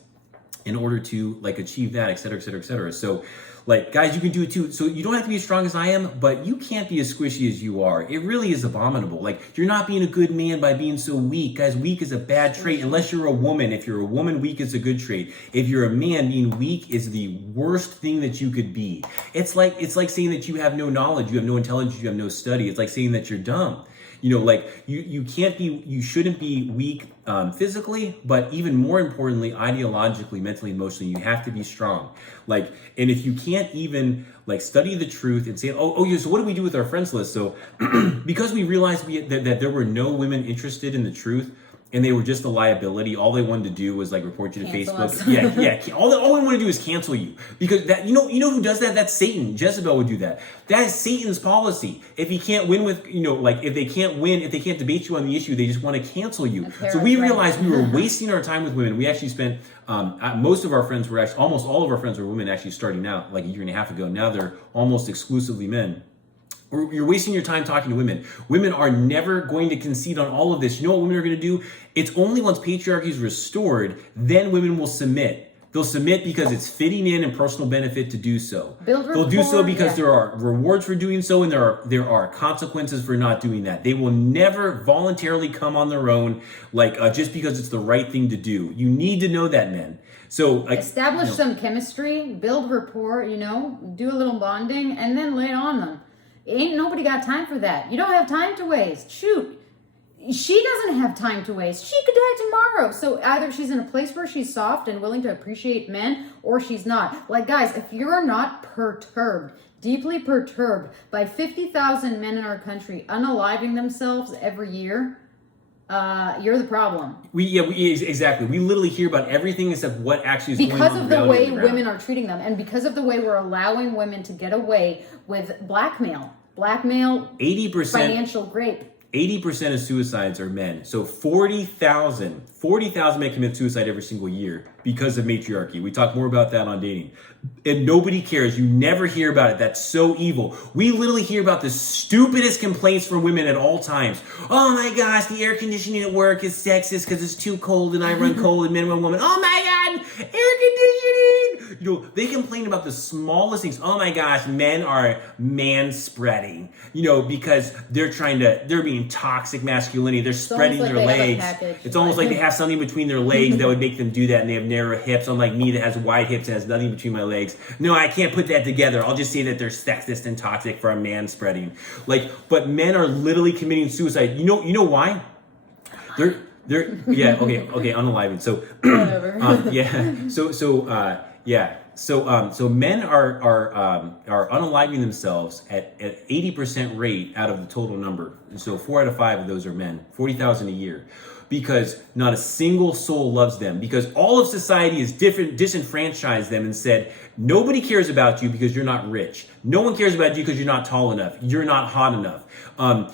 in order to achieve that, et cetera, et cetera, et cetera. So, guys, you can do it too. So you don't have to be as strong as I am, but you can't be as squishy as you are. It really is abominable. You're not being a good man by being so weak. Guys, weak is a bad trait unless you're a woman. If you're a woman, weak is a good trait. If you're a man, being weak is the worst thing that you could be. It's like saying that you have no knowledge, you have no intelligence, you have no study. It's like saying that you're dumb. You shouldn't be weak physically, but even more importantly, ideologically, mentally, emotionally, you have to be strong. And if you can't even study the truth and say, so what do we do with our friends list? So because we realized that there were no women interested in the truth, and they were just a liability. All they wanted to do was like report you to Cancel Facebook. us. Yeah. All they want to do is cancel you, because that, you know who does that? That's Satan. Jezebel would do that. That is Satan's policy. If he can't win with, like if they can't debate you on the issue, they just want to cancel you. So we realized we were wasting our time with women. We actually spent most of our friends were actually, almost all of our friends were women actually starting out like a year and a half ago. Now they're almost exclusively men. You're wasting your time talking to women. Women are never going to concede on all of this. You know what women are going to do? It's only once patriarchy is restored, then women will submit. They'll submit because it's fitting in and personal benefit to do so. They'll do so because there are rewards for doing so, and there are consequences for not doing that. They will never voluntarily come on their own, like just because it's the right thing to do. You need to know that, men. So like, establish some chemistry, build rapport, do a little bonding, and then lay it on them. Ain't nobody got time for that. You don't have time to waste. Shoot. She doesn't have time to waste. She could die tomorrow. So either she's in a place where she's soft and willing to appreciate men, or she's not. Like, guys, if you're not perturbed, deeply perturbed by 50,000 men in our country unaliving themselves every year, you're the problem. Exactly. We literally hear about everything except what actually is going on. Because of the way women are treating them, and because of the way we're allowing women to get away with blackmail, 80%, financial rape. 80% of suicides are men. So 40,000 men commit suicide every single year because of matriarchy. We talk more about that on dating. And nobody cares. You never hear about it. That's so evil. We literally hear about the stupidest complaints from women at all times. Oh my gosh, the air conditioning at work is sexist because it's too cold and I run cold and men run woman. Oh my God, air conditioning. They complain about the smallest things. Oh my gosh, men are man-spreading, because they're being toxic masculinity. They're spreading their legs. It's almost like they have something between their legs that would make them do that, and they have narrow hips, unlike me that has wide hips and has nothing between my legs. No, I can't put that together. I'll just say that they're sexist and toxic for a man spreading. But men are literally committing suicide. You know why? They're unaliving. So So men are unaliving themselves at 80% rate out of the total number. So 4 out of 5 of those are men, 40,000 a year. Because not a single soul loves them. Because all of society has disenfranchised them and said, nobody cares about you because you're not rich. No one cares about you because you're not tall enough. You're not hot enough. The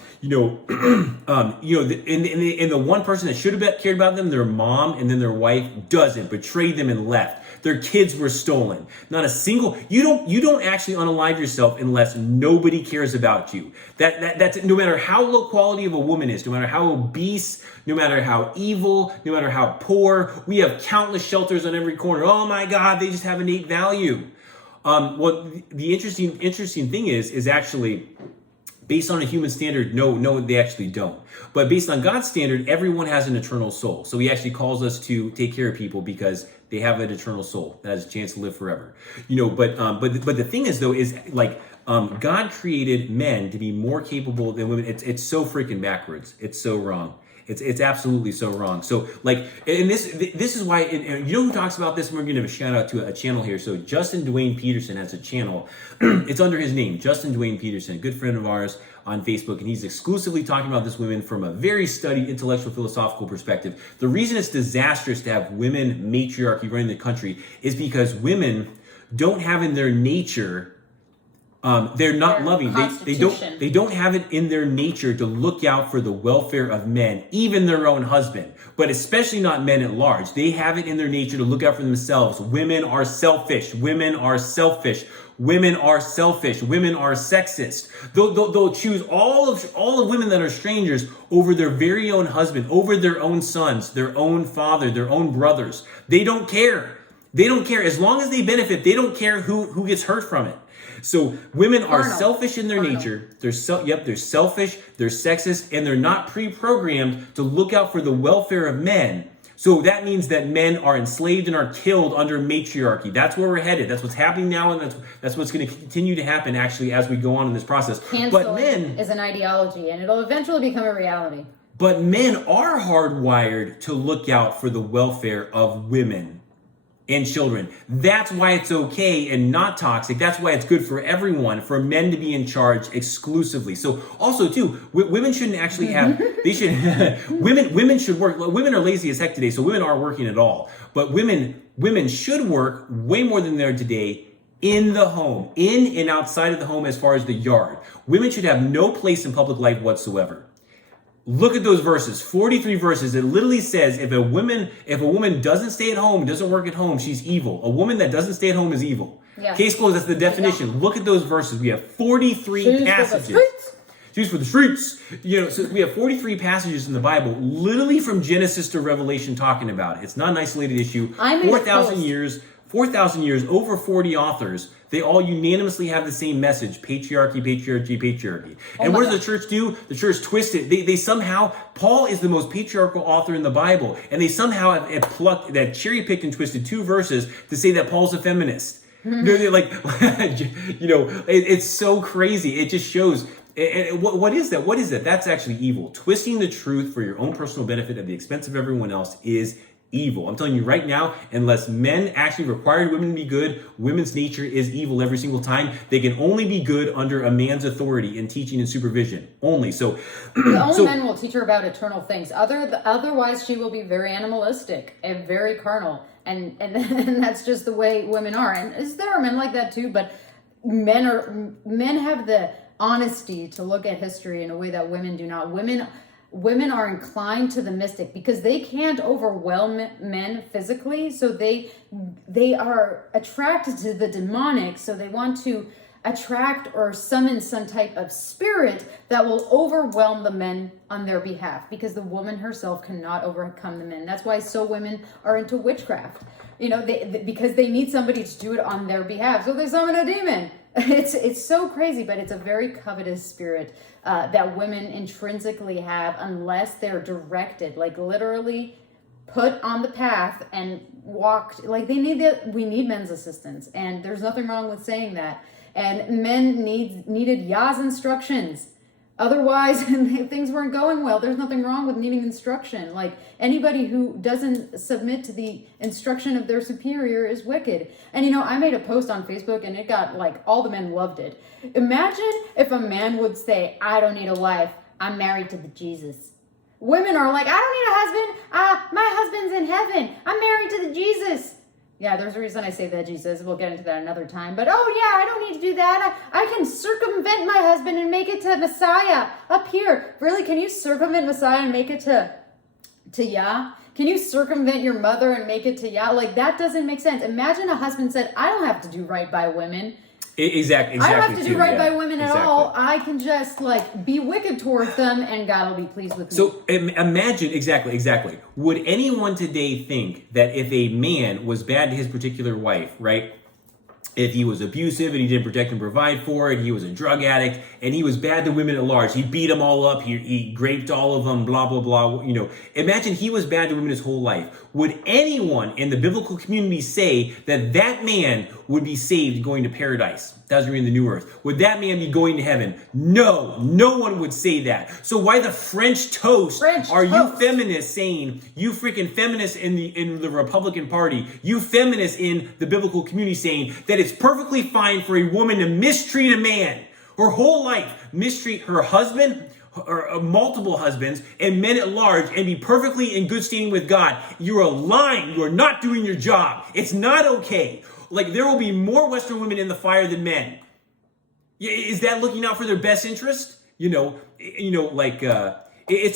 one person that should have cared about them, their mom, and then their wife doesn't, betrayed them and left. Their kids were stolen. Not a single. You don't actually unalive yourself unless nobody cares about you. That's no matter how low quality of a woman is, no matter how obese, no matter how evil, no matter how poor. We have countless shelters on every corner. Oh my God, they just have innate value. The interesting thing is actually, based on a human standard, no, they actually don't. But based on God's standard, everyone has an eternal soul. So he actually calls us to take care of people because they have an eternal soul that has a chance to live forever. But the thing is, though, is like God created men to be more capable than women. It's so freaking backwards. It's so wrong. It's absolutely so wrong. So and this is why, and who talks about this? And we're going to give a shout out to a channel here. So Justin Dwayne Peterson has a channel. It's under his name, Justin Dwayne Peterson, a good friend of ours on Facebook, and he's exclusively talking about this women from a very studied intellectual philosophical perspective. The reason it's disastrous to have women matriarchy running the country is because women don't have in their nature. They're not loving. They don't have it in their nature to look out for the welfare of men, even their own husband, but especially not men at large. They have it in their nature to look out for themselves. Women are selfish. Women are selfish. Women are selfish. Women are sexist. They'll choose all of women that are strangers over their very own husband, over their own sons, their own father, their own brothers. They don't care. They don't care. As long as they benefit, they don't care who gets hurt from it. So women are selfish in their nature. They're selfish, they're sexist, and they're not pre-programmed to look out for the welfare of men. So that means that men are enslaved and are killed under matriarchy. That's where we're headed. That's what's happening now, and that's what's going to continue to happen actually as we go on in this process. But men is an ideology, and it'll eventually become a reality. But men are hardwired to look out for the welfare of women. and children. That's why it's okay and not toxic. That's why it's good for everyone, for men to be in charge exclusively. So also too, women shouldn't actually have, they should, women should work. Women are lazy as heck today, so women aren't working at all. But women should work way more than they are today in the home, in and outside of the home as far as the yard. Women should have no place in public life whatsoever. Look at those verses, 43 verses. It literally says if a woman doesn't stay at home, doesn't work at home, she's evil. A woman that doesn't stay at home is evil. Yeah. Case closed, that's the definition. Yeah. Look at those verses. We have 43 passages. Jews for the streets. So we have 43 passages in the Bible, literally from Genesis to Revelation, talking about it. It's not an isolated issue. 4,000 years, over 40 authors. They all unanimously have the same message: patriarchy, patriarchy, patriarchy. And what does the church do? The church twists it. They somehow, Paul is the most patriarchal author in the Bible, and they somehow have plucked, that cherry picked and twisted 2 verses to say that Paul's a feminist. They're like, it's so crazy. It just shows. And what is that? What is that? That's actually evil. Twisting the truth for your own personal benefit at the expense of everyone else is evil. I'm telling you right now, unless men actually required women to be good, women's nature is evil every single time. They can only be good under a man's authority and teaching and supervision. Only. So men will teach her about eternal things. Otherwise, she will be very animalistic and very carnal. And that's just the way women are. And there are men like that too, but men have the honesty to look at history in a way that women do not. Women are inclined to the mystic because they can't overwhelm men physically, so they are attracted to the demonic, so they want to attract or summon some type of spirit that will overwhelm the men on their behalf, because the woman herself cannot overcome the men. That's why women are into witchcraft, because they need somebody to do it on their behalf, so they summon a demon. It's so crazy, but it's a very covetous spirit that women intrinsically have, unless they're directed, like literally put on the path and walked. Like we need men's assistance, and there's nothing wrong with saying that. And men needed Yah's instructions. Otherwise, things weren't going well. There's nothing wrong with needing instruction. Like, anybody who doesn't submit to the instruction of their superior is wicked. And I made a post on Facebook, and it got, all the men loved it. Imagine if a man would say, I don't need a wife, I'm married to the Jesus. Women are like, I don't need a husband, my husband's in heaven, I'm married to the Jesus. Yeah, there's a reason I say that, Jesus. We'll get into that another time. But, I don't need to do that. I can circumvent my husband and make it to Messiah up here. Really, can you circumvent Messiah and make it to Yah? Can you circumvent your mother and make it to Yah? That doesn't make sense. Imagine a husband said, I don't have to do right by women. Exactly. I don't have to do right by women at all. I can just be wicked towards them, and God will be pleased with me. So imagine, exactly. Would anyone today think that if a man was bad to his particular wife, right? If he was abusive and he didn't protect and provide for it, he was a drug addict, and he was bad to women at large. He beat them all up. He raped all of them, blah, blah, blah. Imagine he was bad to women his whole life. Would anyone in the biblical community say that man would be saved going to paradise? That's in the new earth. Would that man be going to heaven? No one would say that. So why the French toast are you feminists saying, you freaking feminists in the Republican Party, you feminists in the biblical community saying that it's perfectly fine for a woman to mistreat a man her whole life, mistreat her husband or multiple husbands and men at large, and be perfectly in good standing with God? You're lying. You are not doing your job. It's not okay. There will be more Western women in the fire than men. Is that looking out for their best interest? It's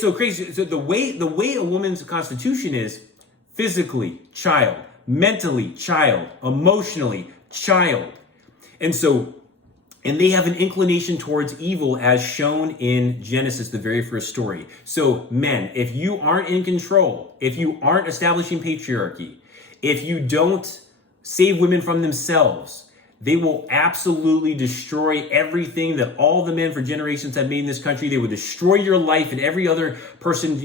so crazy. So the way a woman's constitution is: physically, child; mentally, child; emotionally, child. And they have an inclination towards evil, as shown in Genesis, the very first story. So men, if you aren't in control, if you aren't establishing patriarchy, if you don't save women from themselves, they will absolutely destroy everything that all the men for generations have made in this country. They will destroy your life and every other person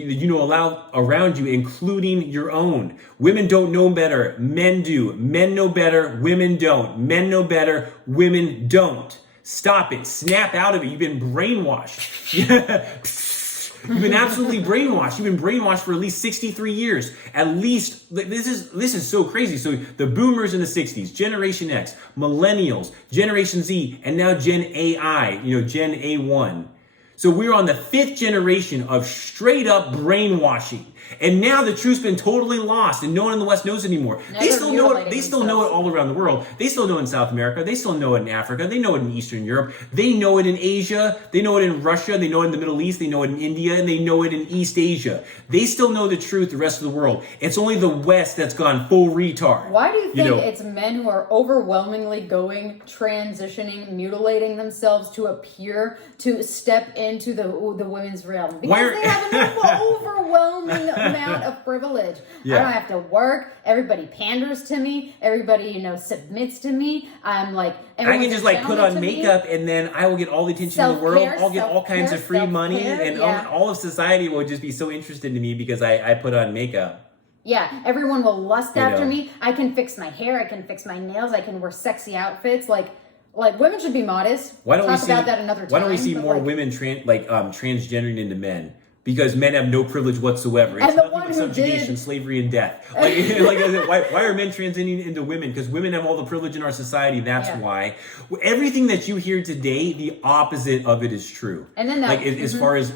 around you, including your own. Women don't know better. Men do. Men know better. Women don't. Men know better. Women don't. Stop it. Snap out of it. You've been brainwashed. You've been absolutely brainwashed. You've been brainwashed for at least 63 years. At least, this is so crazy. So the boomers in the 60s, Generation X, millennials, Generation Z, and now Gen AI, Gen A1. So we're on the 5th generation of straight up brainwashing. And now the truth's been totally lost and no one in the West knows anymore. They still know it all around the world. They still know it in South America. They still know it in Africa. They know it in Eastern Europe. They know it in Asia. They know it in Russia. They know it in the Middle East. They know it in India. And they know it in East Asia. They still know the truth, the rest of the world. It's only the West that's gone full retard. Why do you think it's men who are overwhelmingly transitioning, mutilating themselves to appear, to step into the women's realm? Because they have an overwhelming amount of privilege. I don't have to work. Everybody panders to me. Everybody, submits to me. I'm like, I can just put on makeup and then I will get all the attention in the world. I'll get all kinds of free money and all of society will just be so interested in me because I put on makeup. Yeah, everyone will lust after me. I can fix my hair. I can fix my nails. I can wear sexy outfits. Like women should be modest. Why don't Talk we see about that another time? Why don't we see more women transgendering into men? Because men have no privilege whatsoever. It's nothing but subjugation, slavery, and death. Why are men transitioning into women? Because women have all the privilege in our society. That's why. Everything that you hear today, the opposite of it is true. And then as far as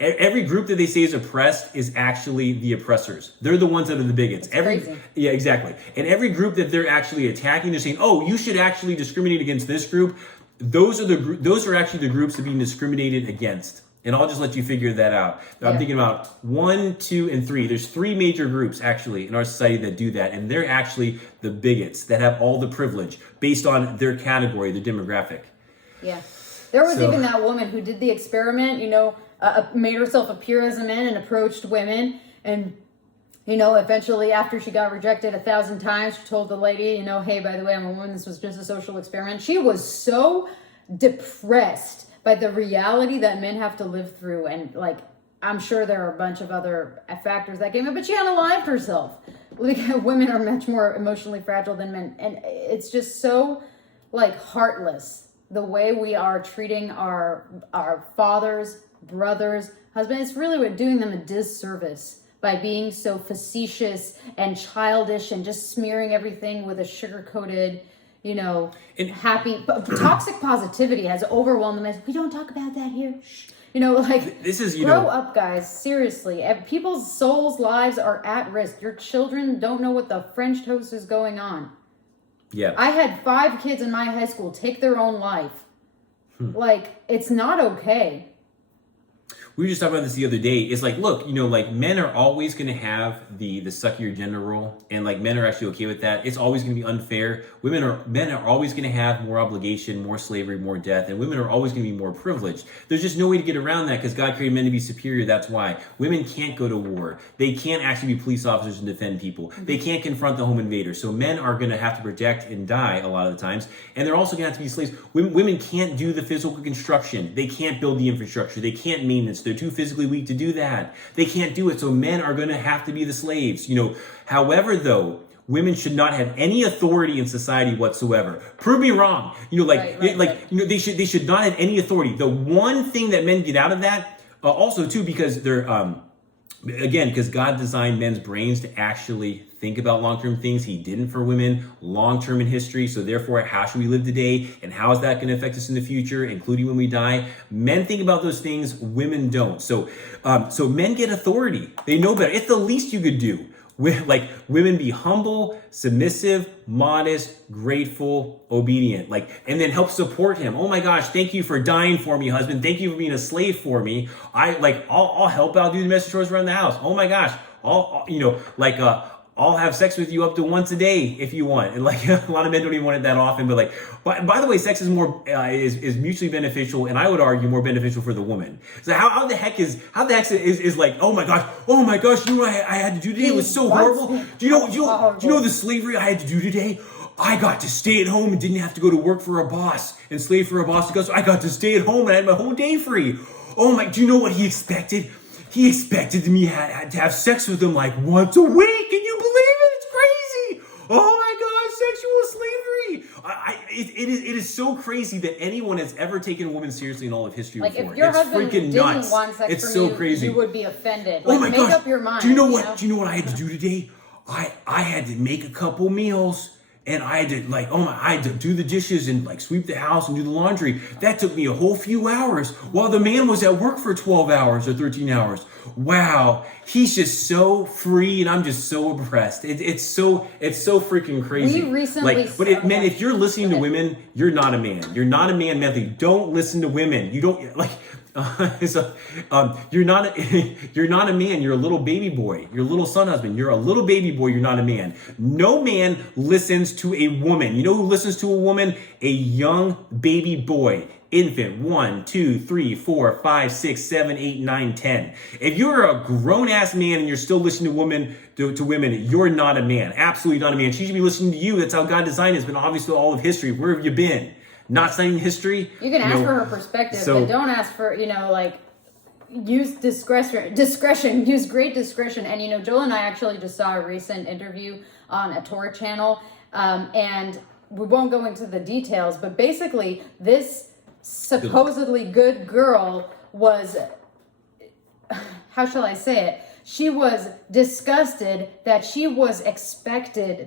every group that they say is oppressed is actually the oppressors. They're the ones that are the bigots. Crazy. Yeah, exactly. And every group that they're actually attacking, they're saying, "Oh, you should actually discriminate against this group." Those are actually the groups that are being discriminated against. And I'll just let you figure that out. I'm thinking about 1, 2, and 3. There's 3 major groups actually in our society that do that. And they're actually the bigots that have all the privilege based on their category, their demographic. Yeah. There was even that woman who did the experiment, made herself appear as a man and approached women. And, eventually after she got rejected 1,000 times, she told the lady, hey, by the way, I'm a woman. This was just a social experiment. She was so depressed by the reality that men have to live through. And I'm sure there are a bunch of other factors that came in, but she unalived herself. Women are much more emotionally fragile than men. And it's just so heartless the way we are treating our fathers, brothers, husbands. It's really we're doing them a disservice by being so facetious and childish and just smearing everything with a sugar-coated, happy. Toxic positivity has overwhelmed them. We don't talk about that here. This is, grow up, guys. Seriously. People's souls' lives are at risk. Your children don't know what the French toast is going on. Yeah. I had 5 kids in my high school take their own life. It's not okay. We were just talking about this the other day. It's look, men are always going to have the suck your gender role, and men are actually okay with that. It's always going to be unfair. Men are always going to have more obligation, more slavery, more death, and women are always going to be more privileged. There's just no way to get around that because God created men to be superior. That's why women can't go to war. They can't actually be police officers and defend people. They can't confront the home invader. So men are going to have to protect and die a lot of the times, and they're also going to have to be slaves. Women can't do the physical construction. They can't build the infrastructure. They can't maintenance. They're too physically weak to do that. They can't do it. So men are going to have to be the slaves. However, though, women should not have any authority in society whatsoever. Prove me wrong. They should not have any authority. The one thing that men get out of that, also too, because they're because God designed men's brains to actually think about long-term things. He didn't for women long-term in history. So therefore, how should we live today? And how is that going to affect us in the future, including when we die? Men think about those things. Women don't. So men get authority. They know better. It's the least you could do. Women be humble, submissive, modest, grateful, obedient, and then help support him. Oh my gosh, thank you for dying for me, husband. Thank you for being a slave for me. I'll help out, do the message chores around the house. Oh my gosh, I'll have sex with you up to once a day if you want. And a lot of men don't even want it that often, but by the way, sex is more is mutually beneficial, and I would argue more beneficial for the woman. So how the heck is oh my gosh, you know what I had to do today? It was so horrible. Do you know the slavery I had to do today? I got to stay at home and didn't have to go to work for a boss and slave for a boss because I got to stay at home and I had my whole day free. Oh my, do you know what he expected? He expected me to have sex with him once a week. Can you believe it? It's crazy. Oh my God, sexual slavery. it is so crazy that anyone has ever taken a woman seriously in all of history like before. if your It's husband freaking didn't nuts. want sex It's from so you, crazy. you would be offended. Oh Like, my make gosh! up your mind. Do you know what? know? Do you know what I had to do today? I had to make a couple meals. And I had to I had to do the dishes and like sweep the house and do the laundry. That took me a whole few hours while the man was at work for 12 hours or 13 hours. Wow. He's just so free and I'm just so impressed. It's so freaking crazy. We recently man, if you're listening to women, you're not a man. You're not a man mentally. Don't listen to women. You don't you're not a man. You're a little baby boy. You're a little son husband. You're a little baby boy. You're not a man. No man listens to a woman. You know who listens to a woman? A young baby boy. Infant. 1, 2, 3, 4, 5, 6, 7, 8, 9, 10. If you're a grown-ass man and you're still listening to women, you're not a man. Absolutely not a man. She should be listening to you. That's how God designed it. It's been obvious through all of history. Where have you been? Not studying history? You can ask for her perspective, but don't ask for, use discretion, use great discretion. And, Joel and I actually just saw a recent interview on a Torah channel, and we won't go into the details, but basically this supposedly good girl was, how shall I say it? She was disgusted that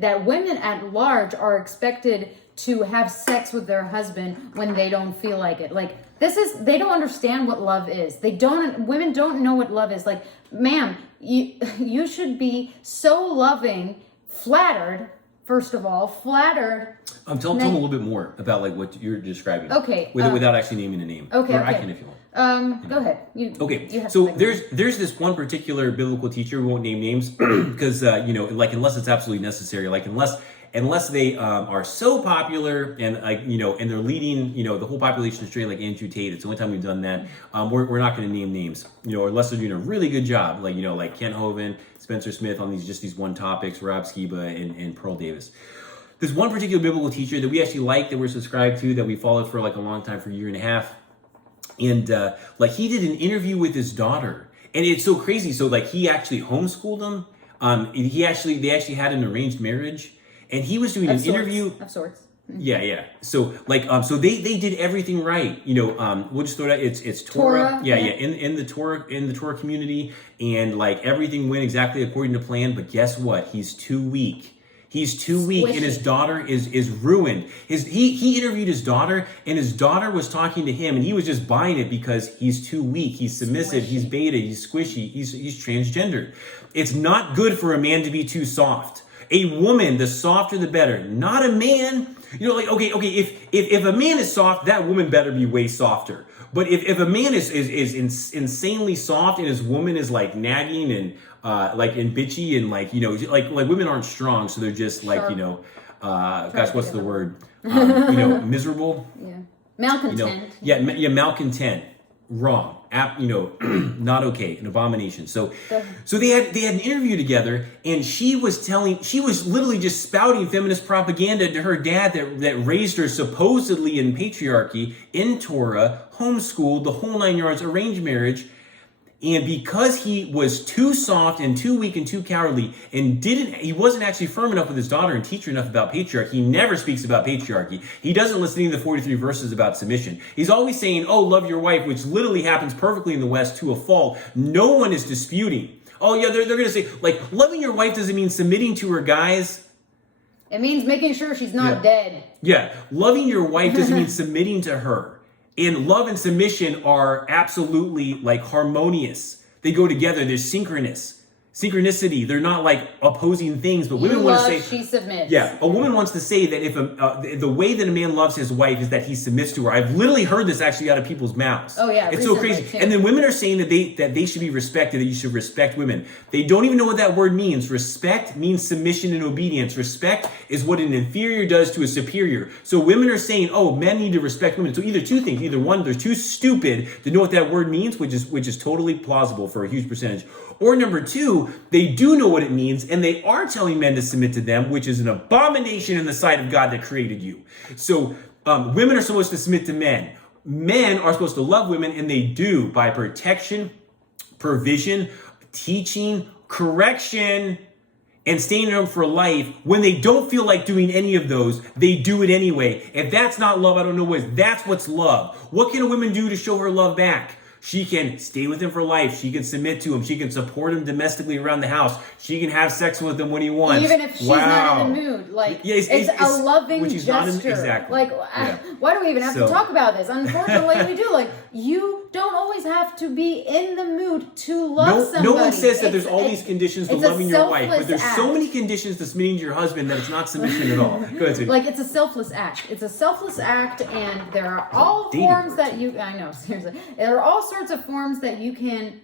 that women at large are expected to have sex with their husband when they don't feel like it. Like, they don't understand what love is. Women don't know what love is. Like, ma'am, you should be so loving, flattered, first of all, tell me a little bit more about like what you're describing. Okay. Without actually naming a name. Okay. Or I can if you want. Go ahead. So there's this one particular biblical teacher, we won't name names, because unless it's absolutely necessary, unless they are so popular and and they're leading the whole population astray, like Andrew Tate. It's the only time we've done that. We're not going to name names, unless they're doing a really good job, like Kent Hovind, Spencer Smith on these one topics, Rob Skiba and Pearl Davis. There's one particular biblical teacher that we actually like, that we're subscribed to, that we followed for like a long time, for a year and a half. And he did an interview with his daughter, and it's so crazy. So he actually homeschooled them. They actually had an arranged marriage, and he was doing an interview of sorts. Yeah. So so they did everything right. We'll just throw it out. It's Torah. Yeah. In the Torah community, and everything went exactly according to plan. But guess what? He's too weak. He's too weak, and his daughter is ruined. He interviewed his daughter, and his daughter was talking to him, and he was just buying it because he's too weak. He's submissive. He's beta. He's squishy. He's transgendered. It's not good for a man to be too soft. A woman, the softer the better. Not a man. If a man is soft, that woman better be way softer. But if a man is insanely soft and his woman is nagging and and bitchy and women aren't strong, so they're just what's the word? Miserable. Yeah. Malcontent. Malcontent. Wrong. Not okay. An abomination. So they had an interview together, and she was literally just spouting feminist propaganda to her dad that raised her supposedly in patriarchy, in Torah, homeschooled, the whole 9 yards, arranged marriage. And because he was too soft and too weak and too cowardly, and he wasn't actually firm enough with his daughter and teach her enough about patriarchy. He never speaks about patriarchy. He doesn't listen to the 43 verses about submission. He's always saying, oh, love your wife, which literally happens perfectly in the West to a fault. No one is disputing. Oh yeah, they're going to say, loving your wife doesn't mean submitting to her, guys. It means making sure she's not dead. Yeah, loving your wife doesn't mean submitting to her. And love and submission are absolutely harmonious. They go together. They're synchronicity. They're not opposing things, but women want to say she submits. Yeah, a woman wants to say that if the way that a man loves his wife is that he submits to her. I've literally heard this actually out of people's mouths. Oh yeah, it's so crazy. Too. And then women are saying that they should be respected. That you should respect women. They don't even know what that word means. Respect means submission and obedience. Respect is what an inferior does to a superior. So women are saying, oh, men need to respect women. So either two things. Either one, they're too stupid to know what that word means, which is totally plausible for a huge percentage. Or number two, they do know what it means, and they are telling men to submit to them, which is an abomination in the sight of God that created you. So women are supposed to submit to men. Men are supposed to love women, and they do by protection, provision, teaching, correction, and staying in them for life, when they don't feel like doing any of those, they do it anyway. If that's not love, I don't know what is. That's what's love. What can a woman do to show her love back? She can stay with him for life. She can submit to him. She can support him domestically around the house. She can have sex with him when he wants. Even if she's not in the mood. Like, yeah, it's a loving gesture. Exactly. Like, why do we even have to talk about this? Unfortunately, we do. Like, you don't always have to be in the mood to love somebody. No one says that there's all these conditions to loving your wife, but there's so many conditions to submitting to your husband that it's not submission at all. Go ahead, like, it's a selfless act. It's a selfless act, and there are all forms that you... I know, seriously. There are all sorts of forms that you can,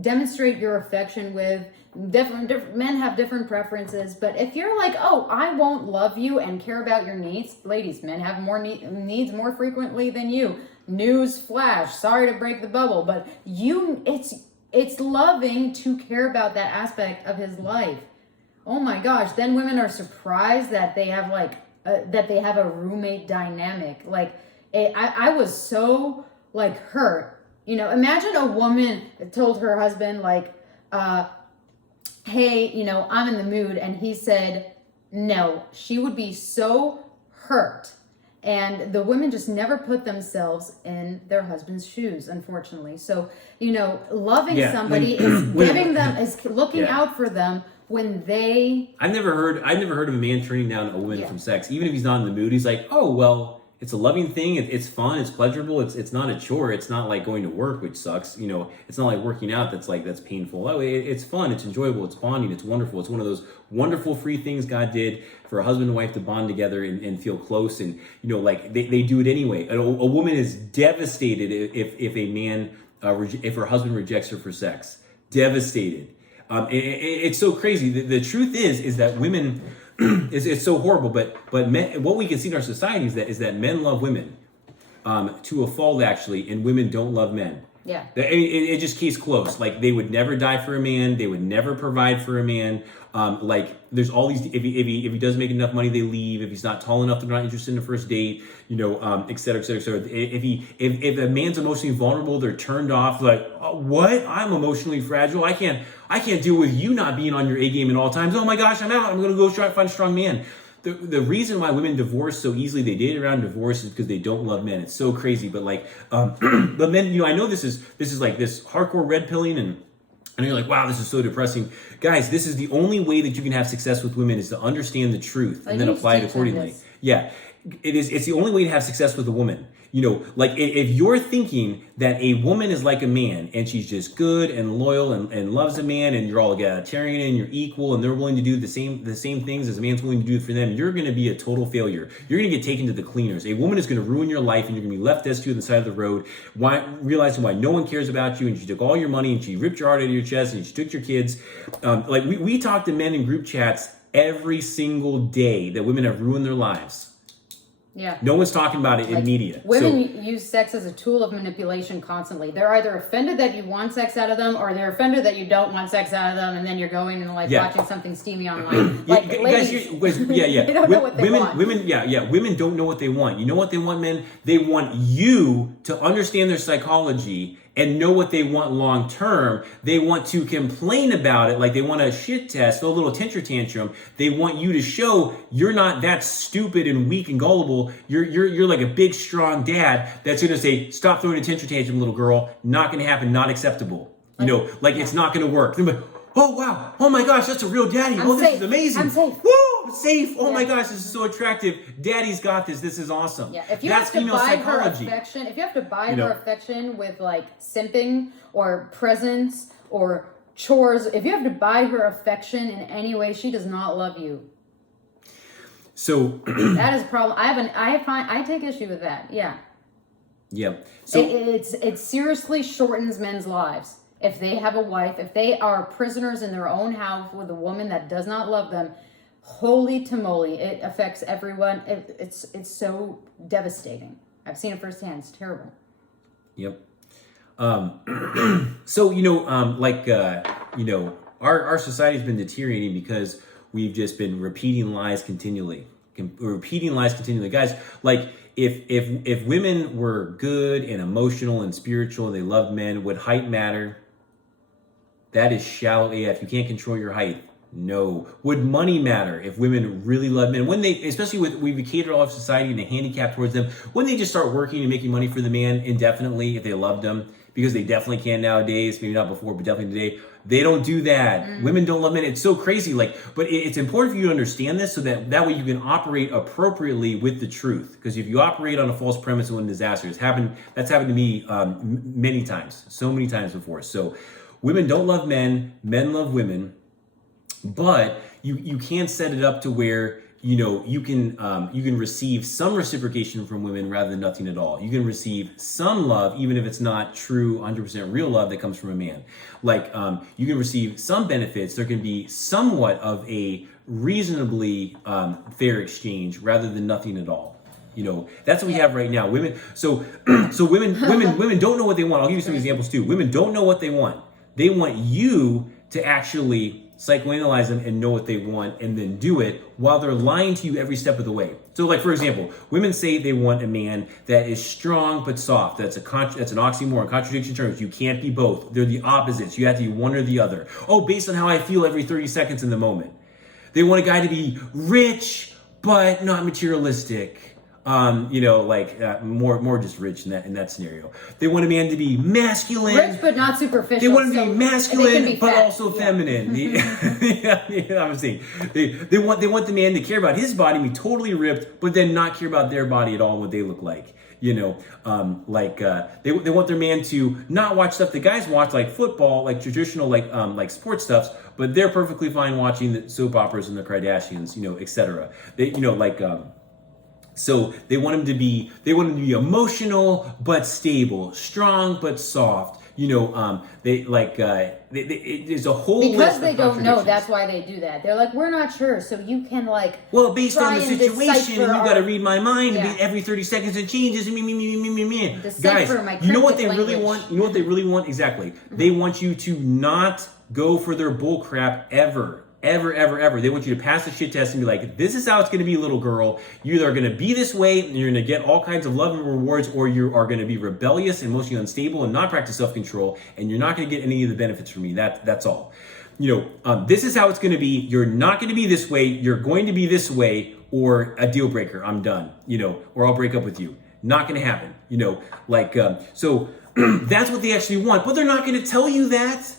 demonstrate your affection with. Different men have different preferences, but if you're like, oh, I won't love you and care about your needs, ladies, men have more needs more frequently than you. News flash. Sorry to break the bubble, but it's loving to care about that aspect of his life. Oh my gosh! Then women are surprised that they have a roommate dynamic. Like, I was so hurt. Imagine a woman told her husband, hey, I'm in the mood. And he said, no. She would be so hurt. And the women just never put themselves in their husband's shoes, unfortunately. So, loving somebody is giving them, is looking out for them when they... I've never heard of a man turning down a woman from sex. Even if he's not in the mood, he's like, oh, well, it's a loving thing. It's fun. It's pleasurable. It's not a chore. It's not like going to work, which sucks. It's not like working out. That's painful. Oh, it's fun. It's enjoyable. It's bonding. It's wonderful. It's one of those wonderful free things God did for a husband and wife to bond together and feel close. And, they do it anyway. A woman is devastated if a man, if her husband rejects her for sex. Devastated. It's so crazy. The truth is that women... it's so horrible, but men, what we can see in our society is that men love women to a fault, actually, and women don't love men. Yeah. It just case closed. Like, they would never die for a man. They would never provide for a man. There's all these, if he doesn't make enough money, they leave. If he's not tall enough, they're not interested in the first date, et cetera, et cetera, et cetera. If a man's emotionally vulnerable, they're turned off. Like, what? I'm emotionally fragile. I can't deal with you not being on your A game at all times. Oh my gosh, I'm out. I'm going to go try to find a strong man. The reason why women divorce so easily, they date around divorce, is because they don't love men. It's so crazy. But but men, I know this is like this hardcore red pilling, and you're like, wow, this is so depressing. Guys, this is the only way that you can have success with women, is to understand the truth and then apply it accordingly. Yeah, it is. It's the only way to have success with a woman. If you're thinking that a woman is like a man and she's just good and loyal and loves a man, and you're all egalitarian and you're equal and they're willing to do the same things as a man's willing to do for them, you're going to be a total failure. You're going to get taken to the cleaners. A woman is going to ruin your life, and you're going to be left destitute on the side of the road, realizing why no one cares about you, and she took all your money and she ripped your heart out of your chest and she took your kids. We talk to men in group chats every single day that women have ruined their lives. Yeah. No one's talking about it in media. Women use sex as a tool of manipulation constantly. They're either offended that you want sex out of them, or they're offended that you don't want sex out of them, and then you're going and watching something steamy online. Ladies, they don't know what they want. Women don't know what they want. You know what they want, men? They want you to understand their psychology and know what they want long term. They want to complain about it, like they want a shit test, a little temper tantrum. They want you to show you're not that stupid and weak and gullible. You're like a big, strong dad that's going to say, stop throwing a temper tantrum, little girl. Not going to happen. Not acceptable. It's not going to work. They're like, oh wow, oh my gosh, that's a real daddy. This is amazing. I'm safe. Woo, I'm safe. Oh my gosh, this is so attractive. Daddy's got this. This is awesome. Yeah, if you have to buy her affection, her affection with simping or presents or chores, if you have to buy her affection in any way, she does not love you. So that is a problem. I take issue with that. Yeah. Yeah. So it seriously shortens men's lives. If they have a wife, if they are prisoners in their own house with a woman that does not love them, holy tamale, it affects everyone. It's so devastating. I've seen it firsthand. It's terrible. Yep. So, our society's been deteriorating because we've just been repeating lies continually. Guys, if women were good and emotional and spiritual and they loved men, would height matter? That is shallow AF. You can't control your height. No. Would money matter if women really love men? When they, especially we've catered all of society and the handicap towards them, when they just start working and making money for the man indefinitely, if they loved him, because they definitely can nowadays, maybe not before, but definitely today, they don't do that. Women don't love men. It's so crazy. But it's important for you to understand this so that way you can operate appropriately with the truth. Because if you operate on a false premise and when disaster has happened, that's happened to me many times, so many times before. So women don't love men, men love women. But you can set it up to where you can receive some reciprocation from women rather than nothing at all. You can receive some love even if it's not true 100% real love that comes from a man. You can receive some benefits. There can be somewhat of a reasonably fair exchange rather than nothing at all. That's what we have right now. Women women don't know what they want. I'll give you some examples too. Women don't know what they want. They want you to actually psychoanalyze them and know what they want and then do it while they're lying to you every step of the way. So for example, women say they want a man that is strong but soft. That's an oxymoron, contradiction terms. You can't be both. They're the opposites. You have to be one or the other. Oh, based on how I feel every 30 seconds in the moment. They want a guy to be rich but not materialistic. More just rich in that scenario. They want a man to be masculine, rich but not superficial. They want to be masculine but fat. also feminine. I'm saying they want the man to care about his body, be totally ripped, but then not care about their body at all and what they look like. They want their man to not watch stuff that guys watch, like football, like traditional like sports stuffs, but they're perfectly fine watching the soap operas and the Kardashians, etc. So they want him to be emotional but stable, strong but soft. There's a whole because list they of don't know. contradictions. That's why they do that. They're like, we're not sure, so you can based on the situation, you got to read my mind. Yeah. And every 30 seconds it changes. Me. Decipher Guys, my you know what they cryptic really language. want? You know what they really want? Exactly. They want you to not go for their bull crap ever. Ever. They want you to pass the shit test and be like, this is how it's going to be, little girl. You either are going to be this way and you're going to get all kinds of love and rewards, or you are going to be rebellious, emotionally unstable, and not practice self-control, and you're not going to get any of the benefits from me. That's all. This is how it's going to be. You're not going to be this way. You're going to be this way, or a deal breaker. I'm done. Or I'll break up with you. Not going to happen. So that's what they actually want. But they're not going to tell you that.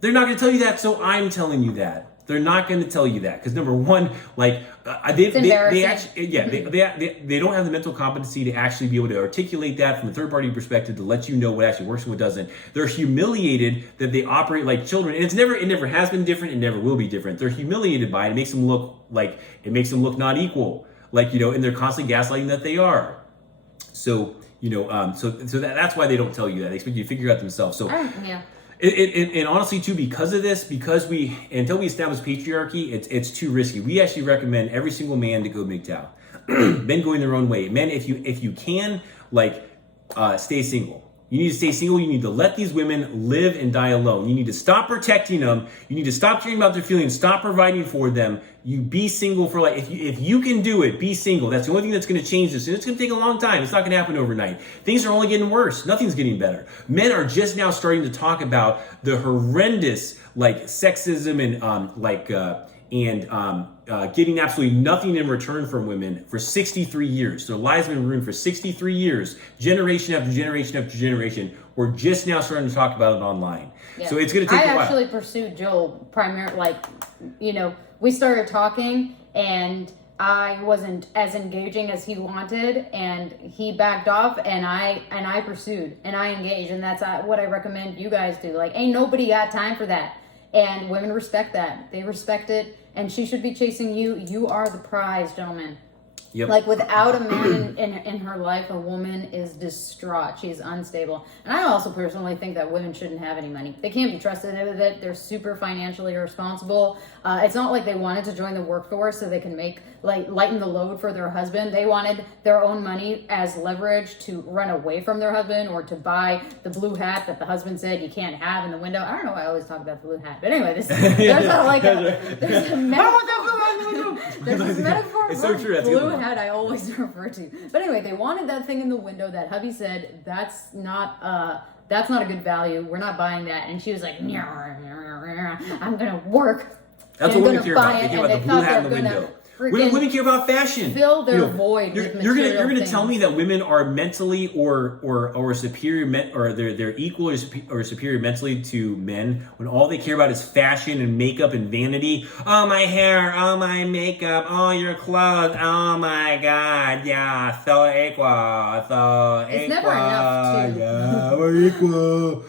They're not going to tell you that. So I'm telling you that. They're not going to tell you that because number one, they actually, they don't have the mental competency to actually be able to articulate that from a third party perspective to let you know what actually works and what doesn't. They're humiliated that they operate like children, and it never has been different. It never will be different. They're humiliated by it. It makes them look not equal, and they're constantly gaslighting that they are. So that's why they don't tell you that. They expect you to figure it out themselves. So yeah. And honestly, too, because of this, until we establish patriarchy, it's too risky. We actually recommend every single man to go MGTOW. Men going their own way. Men, if you can, stay single. You need to stay single. You need to let these women live and die alone. You need to stop protecting them. You need to stop caring about their feelings. Stop providing for them. You be single for if you can do it, be single. That's the only thing that's going to change this. And it's going to take a long time. It's not going to happen overnight. Things are only getting worse. Nothing's getting better. Men are just now starting to talk about the horrendous sexism and getting absolutely nothing in return from women for 63 years. Their lives have been ruined for 63 years, generation after generation after generation. We're just now starting to talk about it online. Yeah. So it's going to take a while. I actually pursued Joel primarily, we started talking and I wasn't as engaging as he wanted, and he backed off, and I pursued and I engaged, and that's what I recommend you guys do. Ain't nobody got time for that. And women respect that. They respect it, and she should be chasing you. You are the prize, gentlemen. Yep. Without a man in her life, a woman is distraught. She's unstable. And I also personally think that women shouldn't have any money. They can't be trusted with it. They're super financially irresponsible. It's not like they wanted to join the workforce so they can lighten the load for their husband. They wanted their own money as leverage to run away from their husband or to buy the blue hat that the husband said you can't have in the window. I don't know why I always talk about the blue hat. But anyway, there's a metaphor. It's so true. That's blue hat I always refer to. But anyway, they wanted that thing in the window that hubby said that's not a good value. We're not buying that. And she was like, I'm gonna work That's And what women gonna care buy about. They it, care and about the they blue thought hat in the they were window. gonna freaking Women care about fashion. fill their void with You're material gonna tell things. me that women are mentally or superior or they're equal or superior mentally to men when all they care about is fashion and makeup and vanity. Oh, my hair, oh, my makeup, oh, your clothes, oh my God, yeah, so equal, so It's equal, never enough to- yeah, we're equal.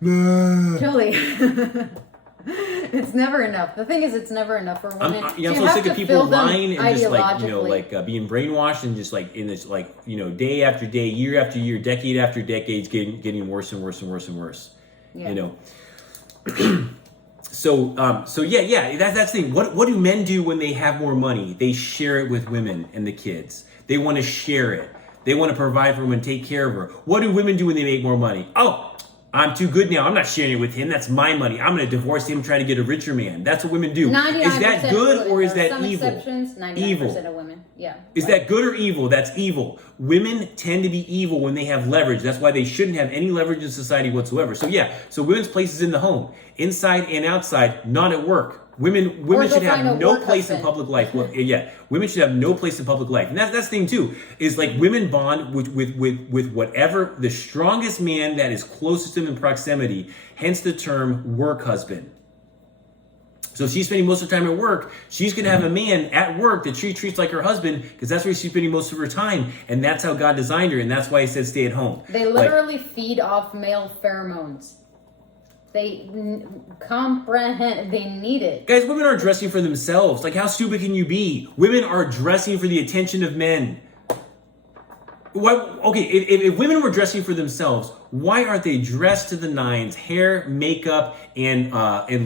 Nah. Kelly. It's never enough. The thing is, it's never enough for women. I'm So so sick of people lying and just like, ideologically. being brainwashed and just like in this like, day after day, year after year, decade after decade, getting worse and worse and worse and worse. Yeah. So yeah, that's the thing. What do men do when they have more money? They share it with women and the kids. They want to share it. They want to provide for women, take care of her. What do women do when they make more money? Oh, I'm too good now. I'm not sharing it with him. That's my money. I'm going to divorce him, try to get a richer man. That's what women do. 99% Is that good or is that some evil? exceptions, 99% Evil. of women. Yeah. Is that good or evil? That's evil. Women tend to be evil when they have leverage. That's why they shouldn't have any leverage in society whatsoever. So yeah, so women's place is in the home, inside and outside, not at work. Women should have no place in public life. Well, yeah, women should have no place in public life, and that's the thing too. Is like women bond with whatever the strongest man that is closest to them in proximity. Hence the term work husband. So if she's spending most of her time at work, she's going to have a man at work that she treats like her husband because that's where she's spending most of her time, and that's how God designed her, and that's why He said stay at home. They literally feed off male pheromones. They comprehend. They need it. Guys, women are dressing for themselves. Like, how stupid can you be? Women are dressing for the attention of men. Why? Okay, if women were dressing for themselves, why aren't they dressed to the nines? Hair, makeup, and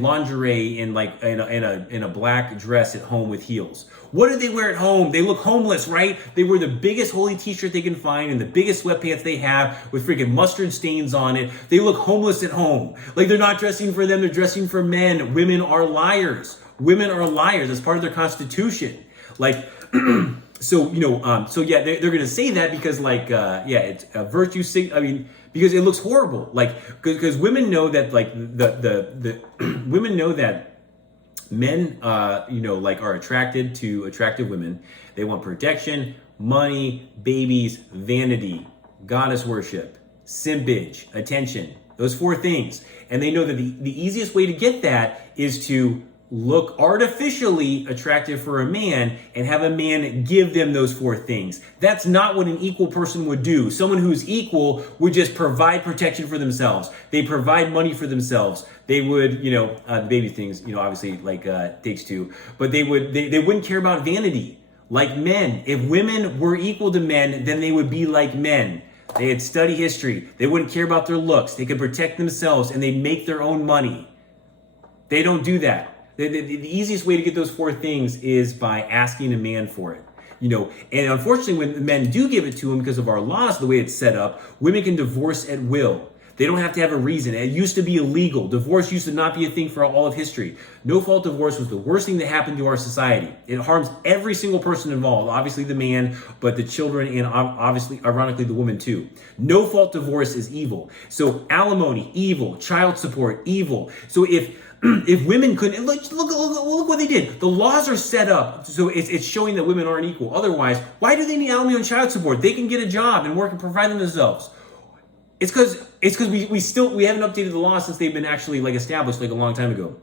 lingerie, and like in a black dress at home with heels. What do they wear at home? They look homeless, right? They wear the biggest holy t-shirt they can find and the biggest sweatpants they have with freaking mustard stains on it. They look homeless at home. Like they're not dressing for them, they're dressing for men. Women are liars. Women are liars. That's part of their constitution. Like, so yeah, they're going to say that because it's a virtue I mean, because it looks horrible. Like, because women know that like the women know that men, are attracted to attractive women. They want protection, money, babies, vanity, goddess worship, simpage, attention. Those four things. And they know that the easiest way to get that is to look artificially attractive for a man and have a man give them those four things. That's not what an equal person would do. Someone who's equal would just provide protection for themselves. They provide money for themselves. They would, the baby things, obviously like takes two, but they wouldn't care about vanity like men. If women were equal to men, then they would be like men. They'd study history. They wouldn't care about their looks. They could protect themselves and they'd make their own money. They don't do that. The easiest way to get those four things is by asking a man for it. And unfortunately, when men do give it to them because of our laws, the way it's set up, women can divorce at will. They don't have to have a reason. It used to be illegal. Divorce used to not be a thing for all of history. No-fault divorce was the worst thing that happened to our society. It harms every single person involved, obviously the man, but the children, and obviously, ironically, the woman too. No-fault divorce is evil. So alimony, evil. Child support, evil. So if women couldn't, look what they did. The laws are set up so it's showing that women aren't equal. Otherwise, why do they need alimony and child support? They can get a job and work and provide them themselves. It's because we haven't updated the law since they've been actually like established like a long time ago.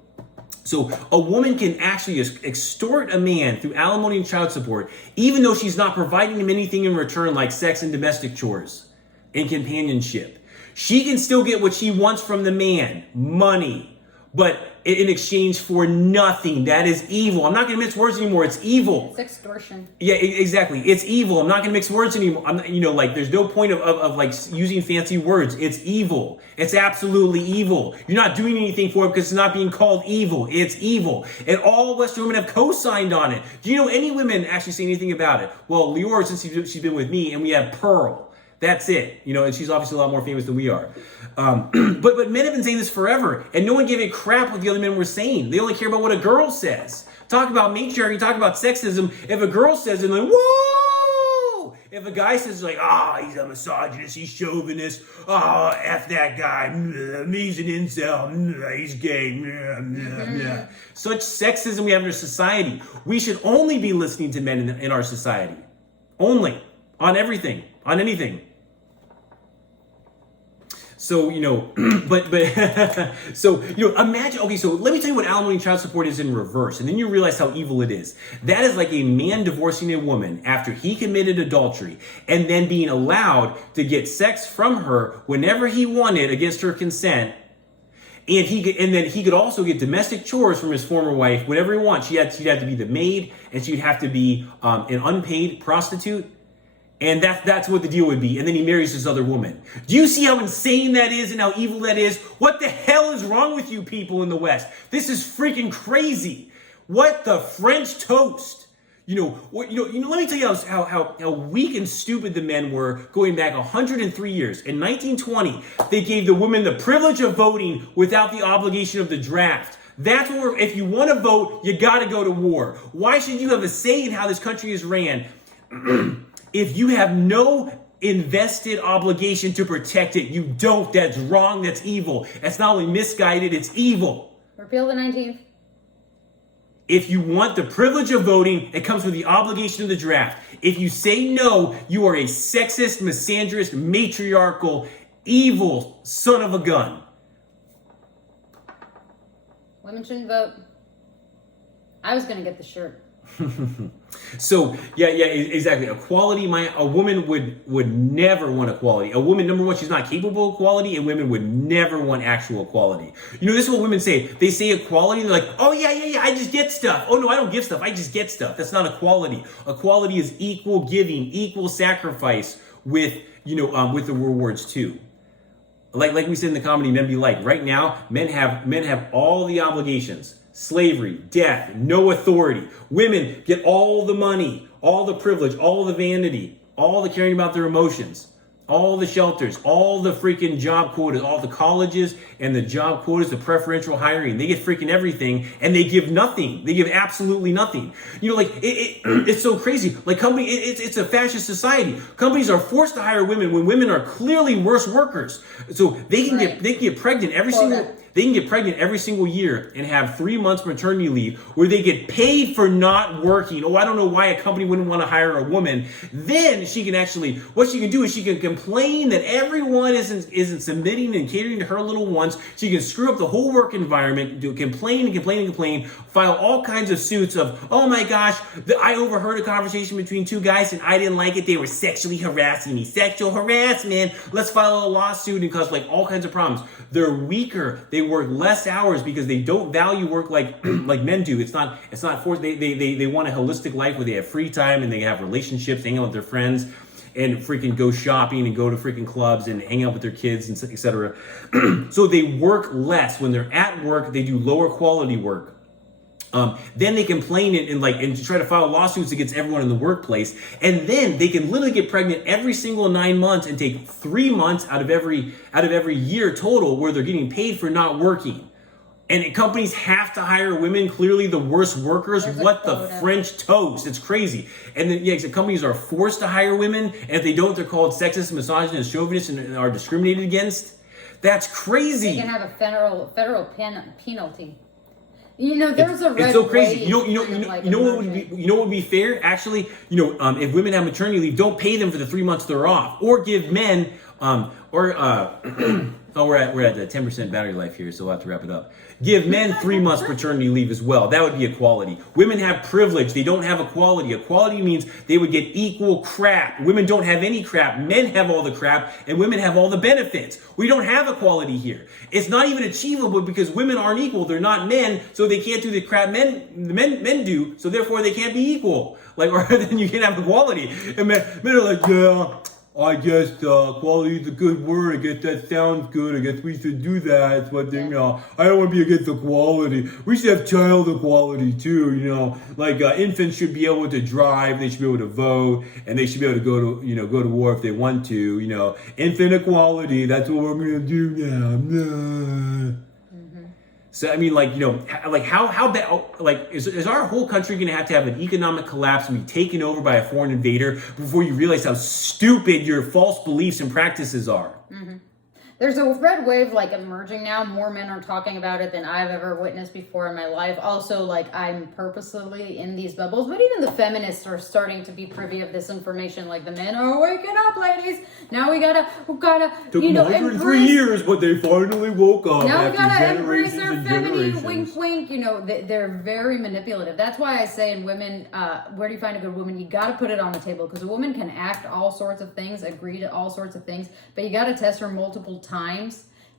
So a woman can actually extort a man through alimony and child support, even though she's not providing him anything in return like sex and domestic chores and companionship. She can still get what she wants from the man, money, but in exchange for nothing. That is evil. I'm not going to mix words anymore. It's evil. It's extortion. Yeah, exactly. It's evil. I'm not going to mix words anymore. There's no point of like using fancy words. It's evil. It's absolutely evil. You're not doing anything for it because it's not being called evil. It's evil. And all Western women have co-signed on it. Do you know any women actually say anything about it? Well, Lior, since she's been with me, and we have Pearl. That's it. And she's obviously a lot more famous than we are. But men have been saying this forever, and no one gave a crap what the other men were saying. They only care about what a girl says. Talk about matriarchy, talk about sexism. If a girl says it, like, whoa! If a guy says like, he's a misogynist, he's chauvinist, F that guy, he's an incel, he's gay, Such sexism we have in our society. We should only be listening to men in our society. Only. On everything. On anything. So, imagine, okay, so let me tell you what alimony and child support is in reverse, and then you realize how evil it is. That is like a man divorcing a woman after he committed adultery, and then being allowed to get sex from her whenever he wanted against her consent, and then he could also get domestic chores from his former wife, whatever he wants. She'd have to be the maid, and she'd have to be an unpaid prostitute. And that's what the deal would be. And then he marries this other woman. Do you see how insane that is and how evil that is? What the hell is wrong with you people in the West? This is freaking crazy. What the French toast? Let me tell you how weak and stupid the men were going back 103 years. In 1920, they gave the women the privilege of voting without the obligation of the draft. That's what if you want to vote, you got to go to war. Why should you have a say in how this country is ran? If you have no invested obligation to protect it, you don't. That's wrong. That's evil. That's not only misguided, it's evil. Repeal the 19th. If you want the privilege of voting, it comes with the obligation of the draft. If you say no, you are a sexist, misandrist, matriarchal, evil son of a gun. Women shouldn't vote. I was going to get the shirt. So exactly. Equality. A woman would never want equality. A woman, number one, she's not capable of equality, and women would never want actual equality. This is what women say. They say equality, and they're like, oh yeah, I just get stuff. Oh no, I don't give stuff. I just get stuff. That's not equality. Equality is equal giving, equal sacrifice with with the rewards too. Like we said in the comedy Men Be Like. Right now, men have all the obligations. Slavery, death, no authority. Women get all the money, all the privilege, all the vanity, all the caring about their emotions, all the shelters, all the freaking job quotas, all the colleges and the job quotas, the preferential hiring. They get freaking everything, and they give nothing. They give absolutely nothing. It's so crazy. Like it's a fascist society. Companies are forced to hire women when women are clearly worse workers. So they can get pregnant every single. They can get pregnant every single year and have 3 months maternity leave where they get paid for not working. Oh, I don't know why a company wouldn't want to hire a woman. Then what she can do is she can complain that everyone isn't submitting and catering to her little wants. She can screw up the whole work environment, complain, file all kinds of suits of, oh my gosh, I overheard a conversation between two guys and I didn't like it. They were sexually harassing me. Sexual harassment. Let's file a lawsuit and cause all kinds of problems. They're weaker. They work less hours because they don't value work like men do. It's not forced. They want a holistic life where they have free time and they have relationships, hang out with their friends, and freaking go shopping and go to freaking clubs and hang out with their kids and etc. So they work less. When they're at work, they do lower quality work. Then they complain and try to file lawsuits against everyone in the workplace. And then they can literally get pregnant every single 9 months and take 3 months out of every year total where they're getting paid for not working. And companies have to hire women, clearly the worst workers. What the French toast? It's crazy. And then, companies are forced to hire women. And if they don't, they're called sexist, misogynist, chauvinist, and are discriminated against. That's crazy. They can have a federal penalty. There's a red It's so crazy. wave. You know what would be fair? Actually, if women have maternity leave, don't pay them for the 3 months they're off, or give men, we're at 10% battery life here, so we'll have to wrap it up. Give men 3 months paternity leave as well. That would be equality. Women have privilege. They don't have equality. Equality means they would get equal crap. Women don't have any crap. Men have all the crap, and women have all the benefits. We don't have equality here. It's not even achievable because women aren't equal. They're not men, so they can't do the crap men do, so therefore they can't be equal. Or then you can't have equality. And men are like, yeah, I guess equality is a good word. I guess that sounds good. I guess we should do that. But I don't want to be against equality. We should have child equality too. Infants should be able to drive. They should be able to vote, and they should be able to go to war if they want to. Infant equality. That's what we're gonna do now. So I mean, like, like how bad? Like, is our whole country going to have an economic collapse and be taken over by a foreign invader before you realize how stupid your false beliefs and practices are? Mm-hmm. There's a red wave like emerging now. More men are talking about it than I've ever witnessed before in my life. Also, like, I'm purposely in these bubbles, but even the feminists are starting to be privy of this information. Like, the men are waking up, ladies. Now we gotta Took them 103 years, but they finally woke up. Now we after gotta embrace generations our and feminine, generations. wink, wink. They're very manipulative. That's why I say in women, where do you find a good woman? You gotta put it on the table, because a woman can act all sorts of things, agree to all sorts of things, but you gotta test her multiple times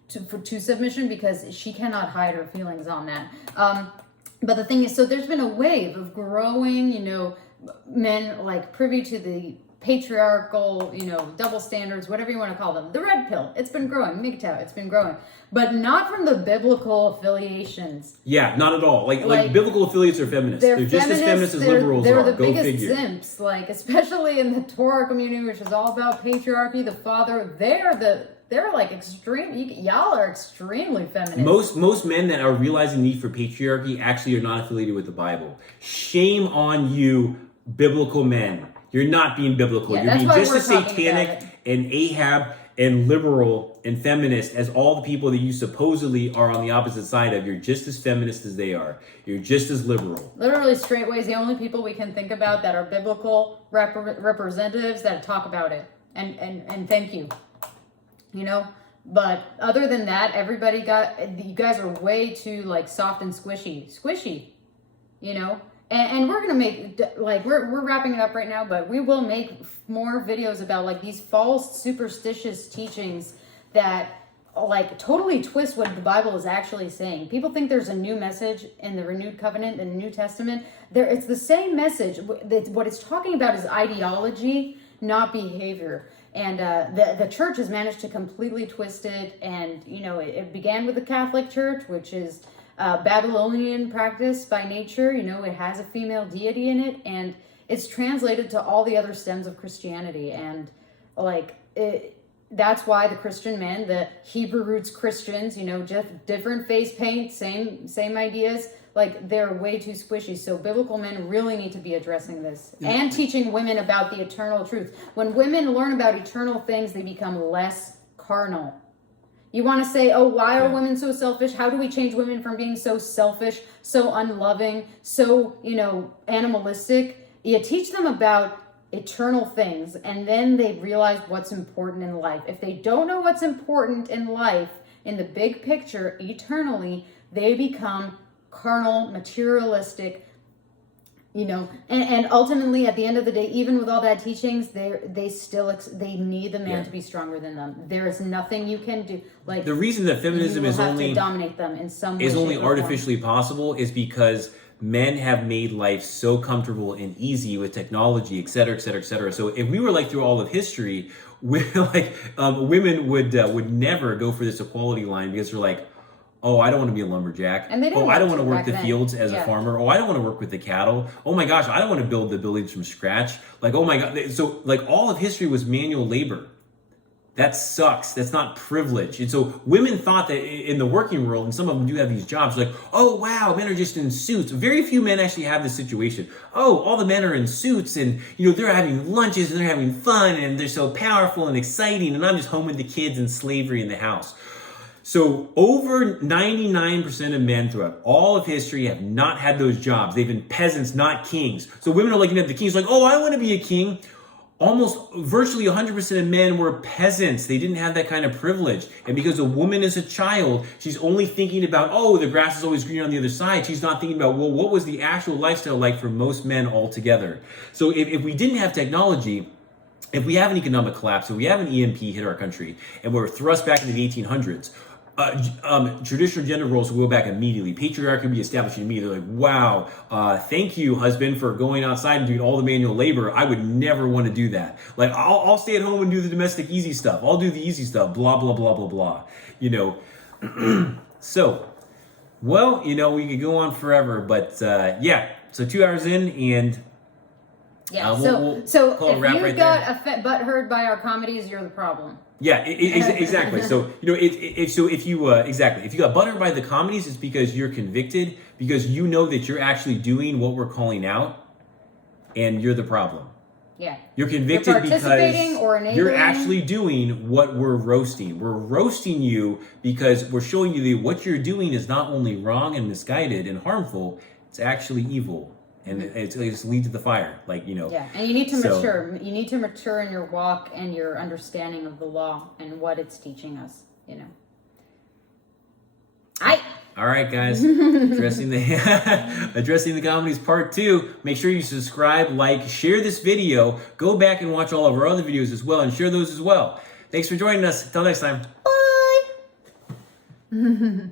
to submission, because she cannot hide her feelings on that. But the thing is, so there's been a wave of growing, men like privy to the patriarchal, double standards, whatever you want to call them. The red pill, it's been growing. MGTOW, it's been growing. But not from the biblical affiliations. Yeah, not at all. Like biblical affiliates are feminists. They're just as feminist as liberals they're are. the Go biggest figure. simps, like, especially in the Torah community, which is all about patriarchy, the father. They're like extreme. Y'all are extremely feminist. Most men that are realizing the need for patriarchy actually are not affiliated with the Bible. Shame on you, biblical men. You're not being biblical. Yeah, You're being that's why just we're as talking about satanic and Ahab and liberal and feminist as all the people that you supposedly are on the opposite side of. You're just as feminist as they are. You're just as liberal. Literally, straightways, the only people we can think about that are biblical representatives that talk about it. And thank you. But other than that, you guys are way too, like, soft and squishy, and we're gonna make, like, we're wrapping it up right now, but we will make more videos about, like, these false superstitious teachings that, like, totally twist what the Bible is actually saying. People think there's a new message in the renewed covenant in the New Testament. It's the same message. What it's talking about is ideology, not behavior. And the church has managed to completely twist it. And, it began with the Catholic Church, which is Babylonian practice by nature. It has a female deity in it. And it's translated to all the other stems of Christianity. And, like, that's why the Christian men, the Hebrew roots Christians, just different face paint, same ideas. Like, they're way too squishy. So biblical men really need to be addressing this and teaching women about the eternal truth. When women learn about eternal things, they become less carnal. You want to say, oh, why are women so selfish? How do we change women from being so selfish, so unloving, so, animalistic? You teach them about eternal things, and then they realize what's important in life. If they don't know what's important in life, in the big picture, eternally, they become carnal, materialistic, and ultimately at the end of the day, even with all that teachings, they need the man to be stronger than them. There is nothing you can do. Like, the reason that feminism is only to dominate them in some way, is only shape, or artificially possible is because men have made life so comfortable and easy with technology, et cetera, et cetera, et cetera. So if we were like through all of history, women would never go for this equality line, because they're like, oh, I don't want to be a lumberjack. And they didn't I don't want want to to work back the then. fields as a farmer. Oh, I don't want to work with the cattle. Oh my gosh, I don't want to build the buildings from scratch. Like, oh my God. So, like, all of history was manual labor. That sucks. That's not privilege. And so women thought that in the working world, and some of them do have these jobs, like, oh wow, men are just in suits. Very few men actually have this situation. Oh, all the men are in suits, and they're having lunches and they're having fun and they're so powerful and exciting, and I'm just home with the kids and slavery in the house. So over 99% of men throughout all of history have not had those jobs. They've been peasants, not kings. So women are looking at the kings like, oh, I want to be a king. Almost virtually 100% of men were peasants. They didn't have that kind of privilege. And because a woman is a child, she's only thinking about, oh, the grass is always greener on the other side. She's not thinking about, well, what was the actual lifestyle like for most men altogether? So if we didn't have technology, if we have an economic collapse, if we have an EMP hit our country, and we're thrust back into the 1800s, traditional gender roles will go back immediately. Patriarchy will be established immediately. Like, wow, thank you, husband, for going outside and doing all the manual labor. I would never want to do that. Like, I'll stay at home and do the domestic easy stuff. I'll do the easy stuff. Blah, blah, blah, blah, blah. So, well, we could go on forever, but yeah. So 2 hours in, and yeah. we'll So call it a if wrap you right got butt hurt by our comedies, you're the problem. Yeah, exactly. So if you got buttered by the comedies, it's because you're convicted, because you know that you're actually doing what we're calling out, and you're the problem. Yeah. You're convicted because or enabling. you're actually doing what we're roasting. We're roasting you because we're showing you that what you're doing is not only wrong and misguided and harmful, it's actually evil. And it's lead to the fire, Yeah, and you need to mature. You need to mature in your walk and your understanding of the law and what it's teaching us. All right, guys. Addressing the comedies part 2. Make sure you subscribe, like, share this video. Go back and watch all of our other videos as well, and share those as well. Thanks for joining us. Until next time. Bye.